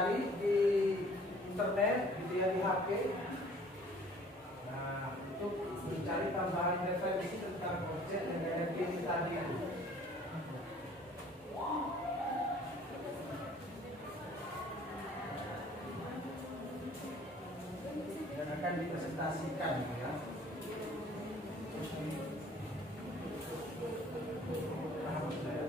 cari di internet, gitu ya, di HP. Nah, untuk mencari tambahan referensi tentang objek yang energi tadi. Dan akan dipresentasikan, ya. Paham saya?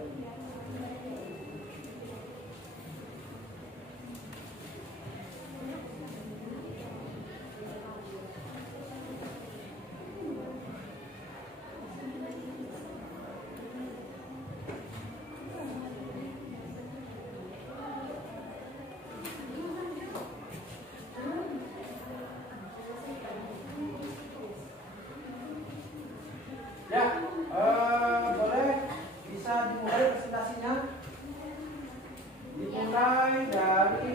Ya, boleh bisa dimulai presentasinya. Dimulai dari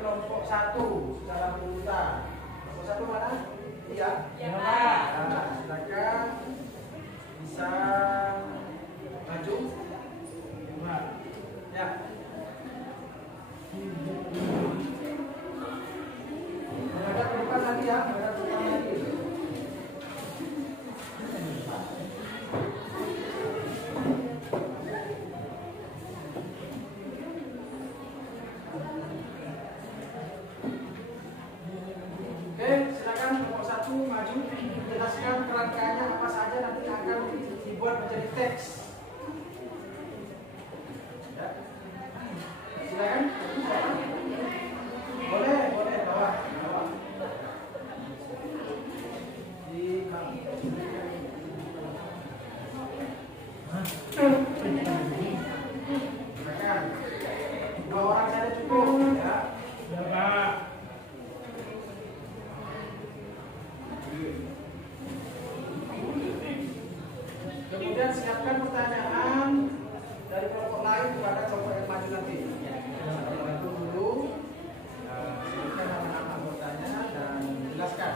kelompok 1 secara berurutan. Kelompok 1 mana? Iya. Ya, Nah, Pak. silakan bisa maju. Ya. Menghadap ke depan lagi ya, menghadap ke depan lagi. Oke, silakan kelompok 1 maju, jelaskan kerangkanya apa saja nanti akan dibuat menjadi teks. Ya. Silakan. Boleh, bawa. Di silakan. 2 orang saja cukup, ya. Ya, Pak. Kemudian siapkan pertanyaan dari kelompok lain kepada kelompok yang maju nanti. Bantu dulu, sebutkan nama-nama anggotanya dan jelaskan.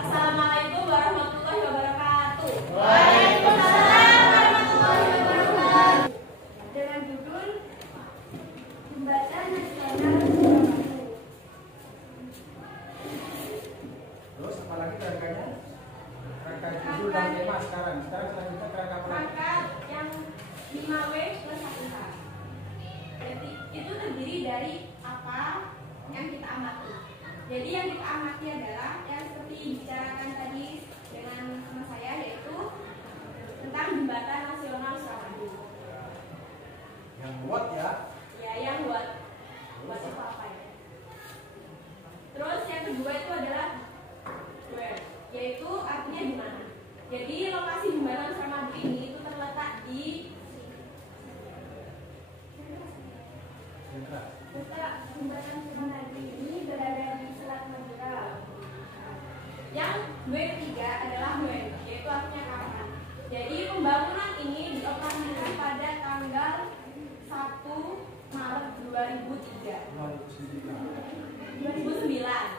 Assalamualaikum warahmatullahi wabarakatuh. Waalaikumsalam warahmatullahi wabarakatuh. Dengan judul Jembatan Nasional Suramadu. Terus apa lagi kerangkanya? Kerangka judul dan tema sekarang. Sekarang selanjutnya kerangka apa lagi? Rangka yang 5W plus 1H. Jadi itu terdiri dari apa yang kita amati. Jadi yang kita amati adalah yang seperti dibicarakan tadi dengan teman saya, yaitu tentang Jembatan Nasional Suramadu. Yang buat ya. Ya, yang buat apa ya. Terus yang kedua itu adalah where, yaitu artinya di mana. Jadi lokasi Jembatan Suramadu ini itu terletak di letak Jembatan Suramadu ini berada di Selat Madura. Yang W3 adalah when, yaitu artinya kapan. Jadi pembangunan ini dioperasikan pada tanggal 1 Maret 2003. 2009.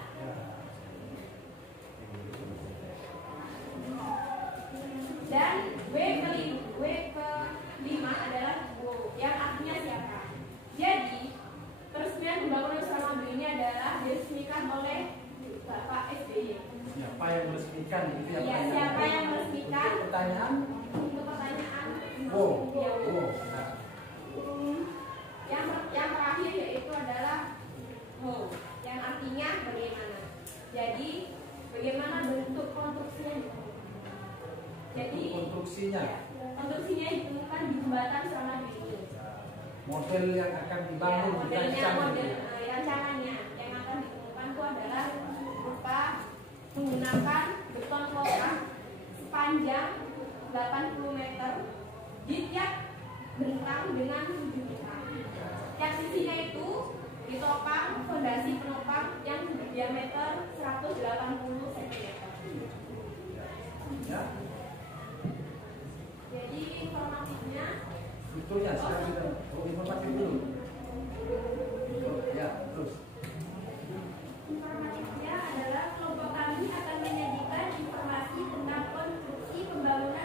Dan W kelima adalah who, yang artinya siapa. Jadi peresmian pembangunan Suramadu ini adalah diresmikan oleh Bapak SBY. Siapa yang meresmikan itu ya? Iya, siapa yang meresmikan? Untuk pertanyaan? Untuk pertanyaan. Wow. Ya, Wow. Yang terakhir yaitu adalah how, yang artinya bagaimana. Jadi bagaimana bentuk konstruksinya? Jadi Konstruksinya. konstruksinya ditemukan di jembatan Suramadu ini. Model yang akan Ya, dibangun, modelnya, rancangan. rancangannya yang akan ditemukan itu adalah berupa menggunakan beton lokal sepanjang 80 meter di tiap bentang dengan 7 bentang. Tiap sisinya itu ditopang fondasi penopang yang berdiameter 180 cm. Ya. Jadi informatifnya Betulnya sekarang kita informasi dulu. Ya, terus. informatifnya adalah kelompok kami akan menyajikan informasi tentang konstruksi pembangunan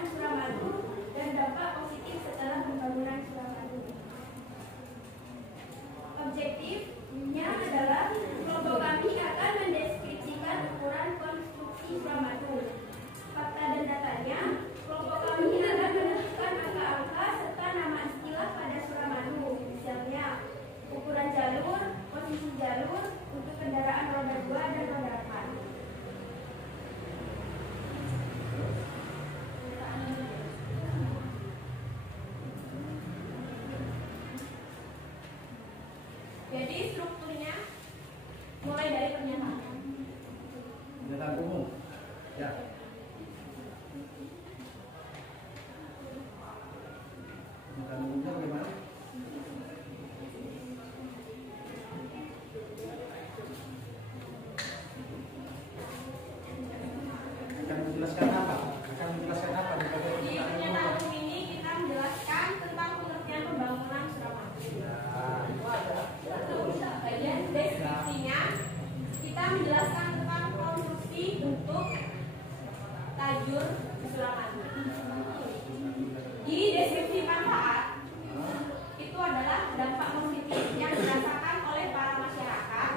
Ya. Umumnya bagaimana? Akan menjelaskan apa? Akan menjelaskan apa? Di pernyataan umum ini kita menjelaskan tentang pengertian pembangunan Suramadu. Nah, itu ada. Bagian deskripsinya kita menjelaskan tentang konstruksi bentuk tajur di Suramadu. Di deskripsi manfaat itu adalah dampak positif yang dirasakan oleh para masyarakat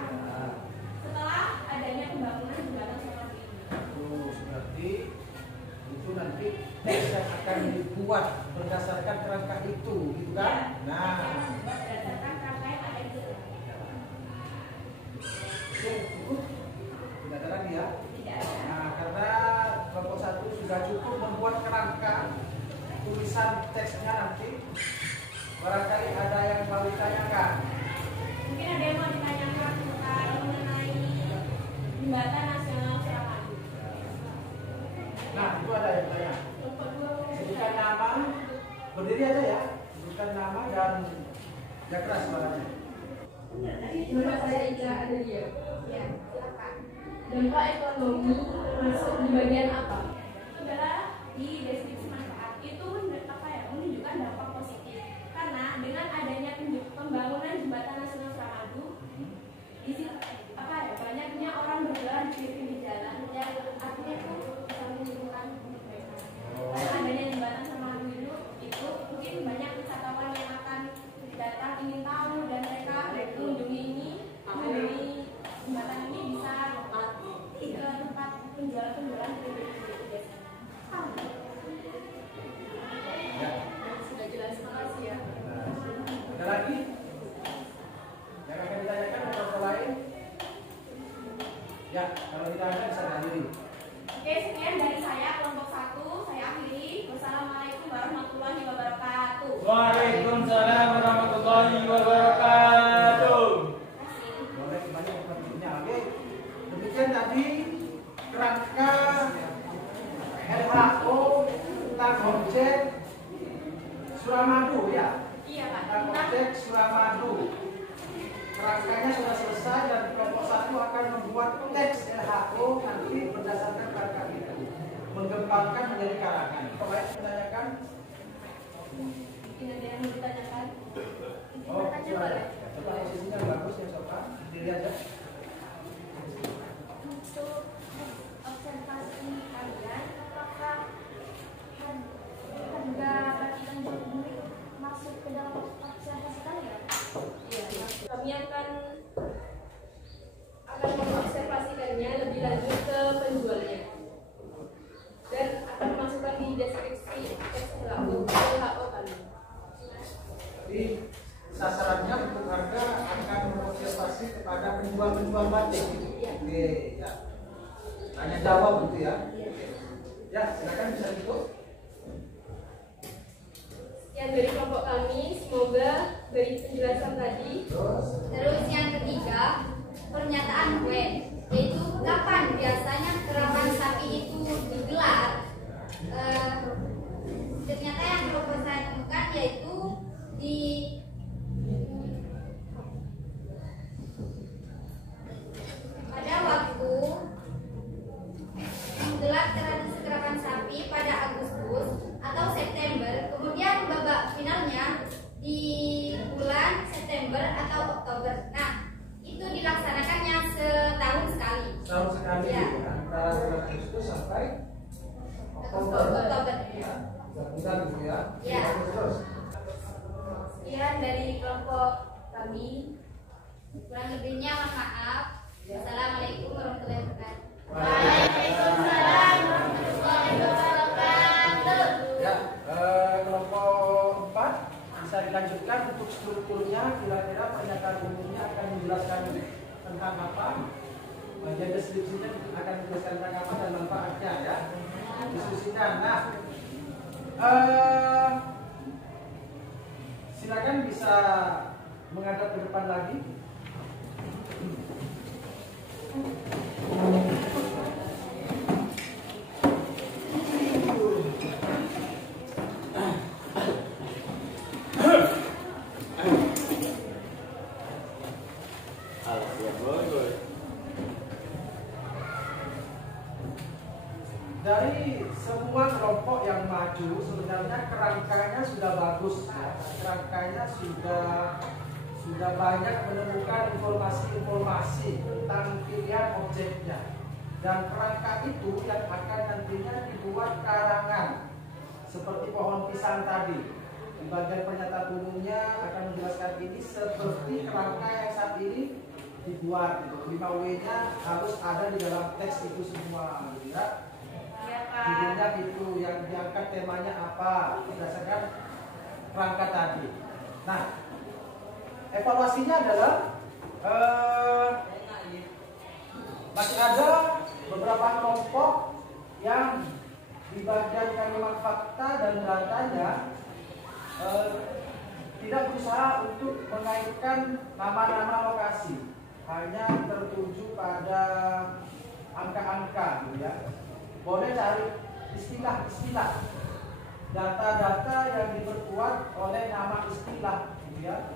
setelah adanya pembangunan jembatan Suramadu ini. Berarti itu nanti teks yang akan dibuat berdasarkan kerangka itu, gitu kan? Nah, Berdasarkan kerangka yang ada di dalam. oke, cukup. Tidak ada lagi ya. Tidak ada. Nah, karena kelompok 1 sudah cukup membuat kerangka tulisan teksnya nanti, barangkali ada yang mau ditanyakan. Mungkin ada yang mau ditanyakan mengenai jembatan nasional Suramadu. Nah, itu ada yang tanya. Kelompok 2 Sebutkan nama, berdiri aja ya. Sebutkan nama dan ya keras suaranya. Nama saya Ika Adelia. Ya, silakan. Dampak ekonomi termasuk di bagian apa? Itu adalah di deskripsi manfaat. Itu menunjukkan dampak positif. Karena dengan adanya pembangunan jembatan nasional Suramadu, di situ banyaknya orang berjalan di pinggir jalan yang artinya itu bisa menguntungkan untuk mereka. Karena adanya jembatan Suramadu itu mungkin banyak wisatawan yang akan datang ingin tahu dan mereka mengunjungi ini, mengunjungi jembatan ini bisa ke tempat penjualan-penjualan di pinggir desa. Ya. Sudah jelas, makasih ya. Ada lagi? Yang akan ditanyakan atau yang lain? Ya, kalau tidak ada bisa dihadiri. Oke, sekian dari saya kelompok 1. Saya akhiri. Wassalamualaikum warahmatullahi wabarakatuh. Waalaikumsalam warahmatullahi wabarakatuh. Boleh kembali ke pentingnya. Oke. Demikian tadi kerangka LHO tentang objek Suramadu ya. Iya, Pak. Tentang objek Suramadu. Kerangkanya sudah selesai dan kelompok 1 akan membuat teks LHO nanti berdasarkan kerangka itu, mengembangkan menjadi karangan. Kalau yang menanyakan, Mungkin ada yang mau ditanyakan? oh boleh. Coba posisinya bagus ya sopan, dilihat aja. Untuk observasi kalian, apakah harga batikan jumlah masuk ke dalam observasi kalian? Iya, kami akan mengobservasikannya lebih lanjut ke penjualnya dan akan masukkan di deskripsi teks LHO kami. Jadi sasarannya untuk harga akan mengobservasi kepada penjual-penjual batik. Oke, ya. Tanya jawab gitu ya. Ya, silakan bisa tutup. Sekian dari kelompok kami, semoga dari penjelasan tadi. Terus yang ketiga, pernyataan gue, yaitu kapan biasanya kerapan sapi itu digelar. Ternyata yang perlu saya temukan yaitu di pada waktu menggelar tradisi kerapan sapi pada Agustus atau September, kemudian babak finalnya di bulan September atau Oktober. Nah, itu dilaksanakannya setahun sekali. Tahun sekali Ya. antara bulan Agustus sampai Oktober. Ya, 3 bulan gitu ya. Ya. Terus. Sekian dari kelompok kami. Kurang lebihnya mohon maaf. Assalamualaikum warahmatullahi wabarakatuh. Waalaikumsalam warahmatullahi wabarakatuh. Ya, kelompok 4 bisa dilanjutkan untuk strukturnya. Kira-kira pernyataan umumnya akan menjelaskan tentang apa, bagian deskripsinya akan menjelaskan tentang apa dan manfaatnya ya. Diskusikan. Nah, silakan bisa menghadap ke depan lagi. Dari semua kelompok yang maju sebenarnya kerangkanya sudah bagus ya. Kerangkanya sudah banyak menemukan informasi-informasi tentang pilihan objeknya. Dan kerangka itu yang akan nantinya dibuat karangan seperti pohon pisang tadi. Di bagian pernyataan umumnya akan menjelaskan ini seperti kerangka yang saat ini dibuat. 5W-nya harus ada di dalam teks itu semua, gitu ya. Judulnya itu yang diangkat temanya apa berdasarkan kerangka tadi. Nah, evaluasinya adalah masih ada beberapa kelompok yang di bagian kalimat fakta dan datanya tidak berusaha untuk mengaitkan nama-nama lokasi, hanya tertuju pada angka-angka, gitu ya. Boleh cari istilah-istilah, data-data yang diperkuat oleh nama istilah, gitu ya.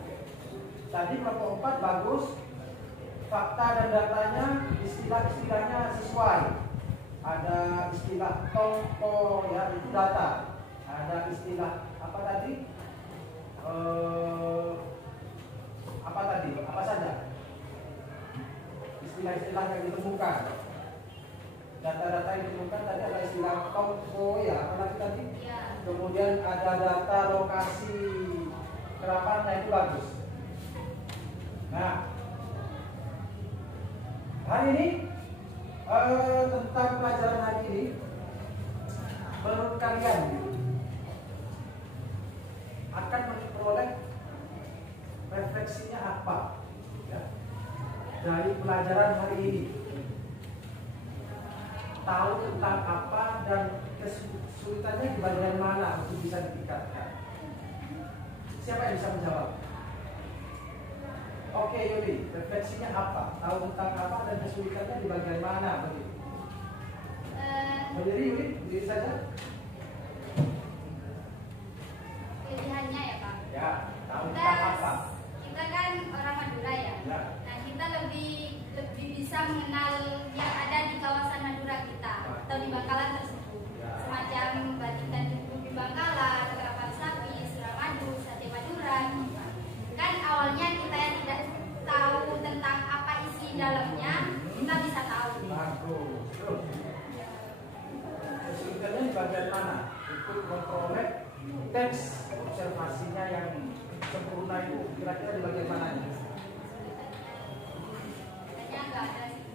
Tadi kelompok 4 bagus, fakta dan datanya, istilah-istilahnya sesuai. Ada istilah tongko, ya itu data. Ada istilah apa tadi? Apa saja? Istilah-istilah yang ditemukan. Data-data yang ditemukan tadi ada istilah tongko, ya apa lagi tadi? Ya. Kemudian ada data lokasi kerapan, nah itu bagus. Nah, hari ini tentang pelajaran hari ini, menurut kalian akan memperoleh refleksinya apa ya, dari pelajaran hari ini? Tahu tentang apa dan kesulitannya di bagian mana untuk bisa ditingkatkan? Siapa yang bisa menjawab? Oke, Yuli, refleksinya apa? Tahu tentang apa dan kesulitannya di bagian mana? Begitu. Berdiri, Yuli, berdiri saja. Pilihannya ya Pak. Ya, tahu tentang apa? Kita kan orang Madura ya. Ya. Nah kita lebih bisa mengenal yang ada di kawasan Madura kita atau di Bangkalan tersebut. Ya. Semacam batikan di Bangkalan, Kerapan Sapi, Suramadu, Sate Madura. Kan awalnya kita yang tidak tahu tentang apa isi dalamnya, kita bisa tahu. Bagus. Terus. Kesulitannya di bagian mana? Untuk memperoleh teks observasinya yang sempurna itu kira-kira di bagian mananya? Katanya nggak ada sih.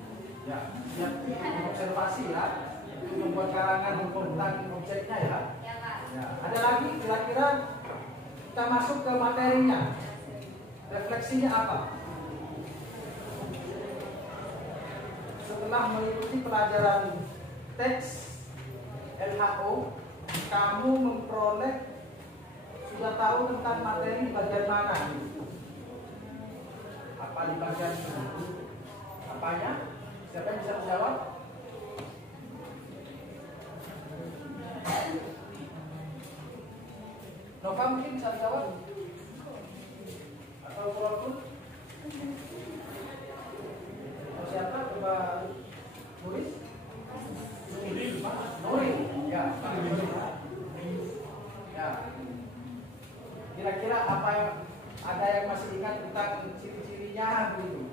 Ya, yang observasi ya, membuat karangan tentang objeknya ya. Ya Pak. Ya, ada lagi kira-kira kita masuk ke materinya. Refleksinya apa? Setelah mengikuti pelajaran teks LHO, kamu memperoleh sudah tahu tentang materi di bagian mana? Apa di bagian apanya? Siapa yang bisa menjawab? Nova mungkin bisa menjawab? Atau walaupun siapa? Coba Nuris? Nuris, ya. Ya. Kira-kira apa yang ada yang masih ingat tentang ciri-cirinya begitu?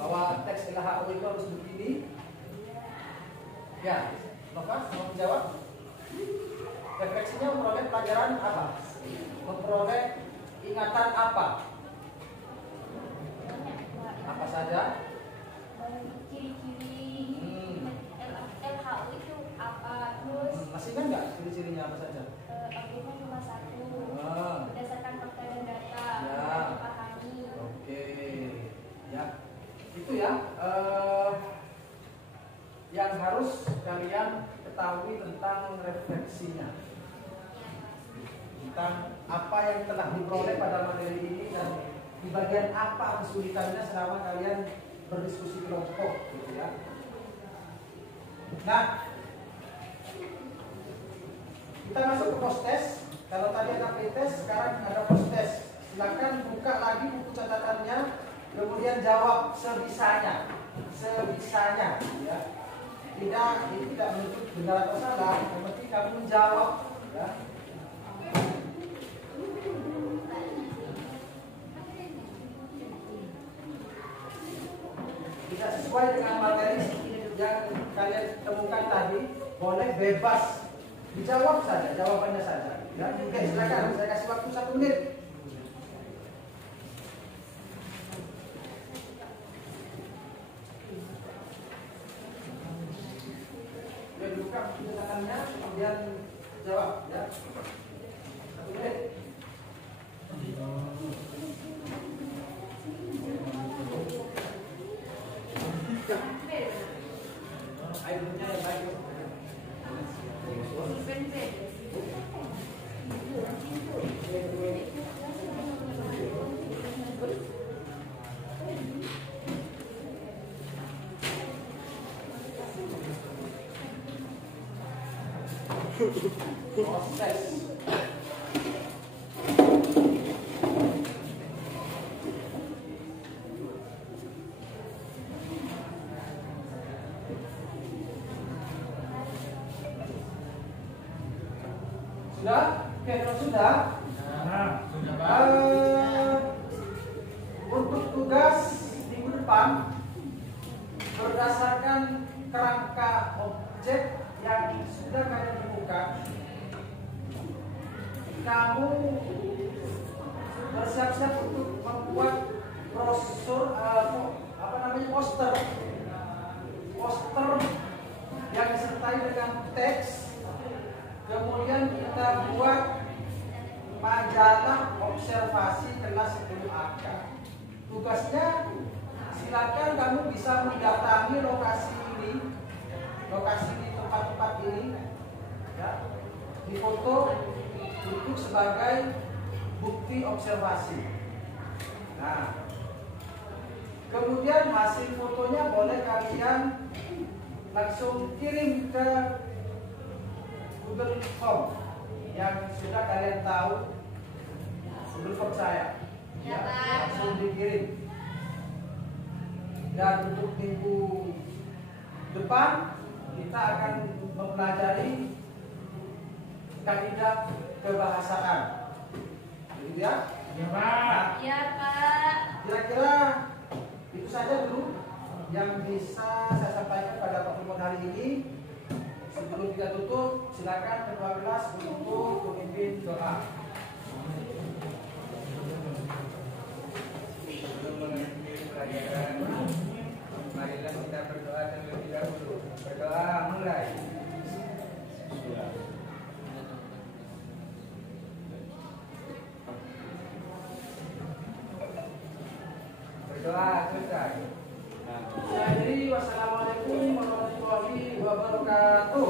Bahwa teks LHO itu harus begini. Ya, Nova mau menjawab? Refleksinya memperoleh pelajaran apa? Memperoleh ingatan apa? Apa saja? Ciri-ciri LHO itu apa? Terus Masih ingat nggak ciri-cirinya apa saja? argumen cuma satu. Ah. Berdasarkan fakta dan data. Ya. Dipahami. Oke, ya itu ya yang harus kalian ketahui tentang refleksinya, tentang apa yang telah diperoleh pada materi ini dan di bagian apa kesulitannya selama kalian berdiskusi kelompok, gitu ya. Nah, kita masuk ke post test. Kalau tadi ada pretest, sekarang ada post test. Silakan buka lagi buku catatannya, kemudian jawab sebisanya. sebisanya, ya. Tidak menuntut benar atau salah, yang penting kamu menjawab, ya. Tidak sesuai dengan materi yang kalian temukan tadi, boleh bebas dijawab saja, jawabannya saja. Ya, oke, silakan. Saya kasih waktu 1 menit. Ya, buka penjelasannya, kemudian jawab. Ya, 1 menit. Airnya yang baik. Proses. Sudah? Oke, kalau sudah, untuk tugas minggu depan berdasarkan kerangka objek yang sudah kalian temukan, kamu bersiap-siap untuk membuat brosur poster yang disertai dengan teks. Kemudian kita buat majalah observasi kelas 10 AK. Tugasnya, silakan kamu bisa mendatangi lokasi di tempat-tempat ini, ya, difoto untuk sebagai bukti observasi. Nah, kemudian hasil fotonya boleh kalian langsung kirim ke Google Form yang sudah kalian tahu, Google Form saya, ya, langsung dikirim. Dan untuk minggu depan kita akan mempelajari kaidah kebahasaan, gitu ya? Ya Pak. Iya Pak. Kira-kira itu saja dulu yang bisa saya sampaikan pada pertemuan hari ini. Sebelum kita tutup, silakan ketua kelas untuk memimpin doa. Sebelum mengakhiri pelajaran, marilah kita berdoa terlebih dahulu. Berdoa mulai. Berdoa selesai. Jadi wassalamualaikum warahmatullahi wabarakatuh.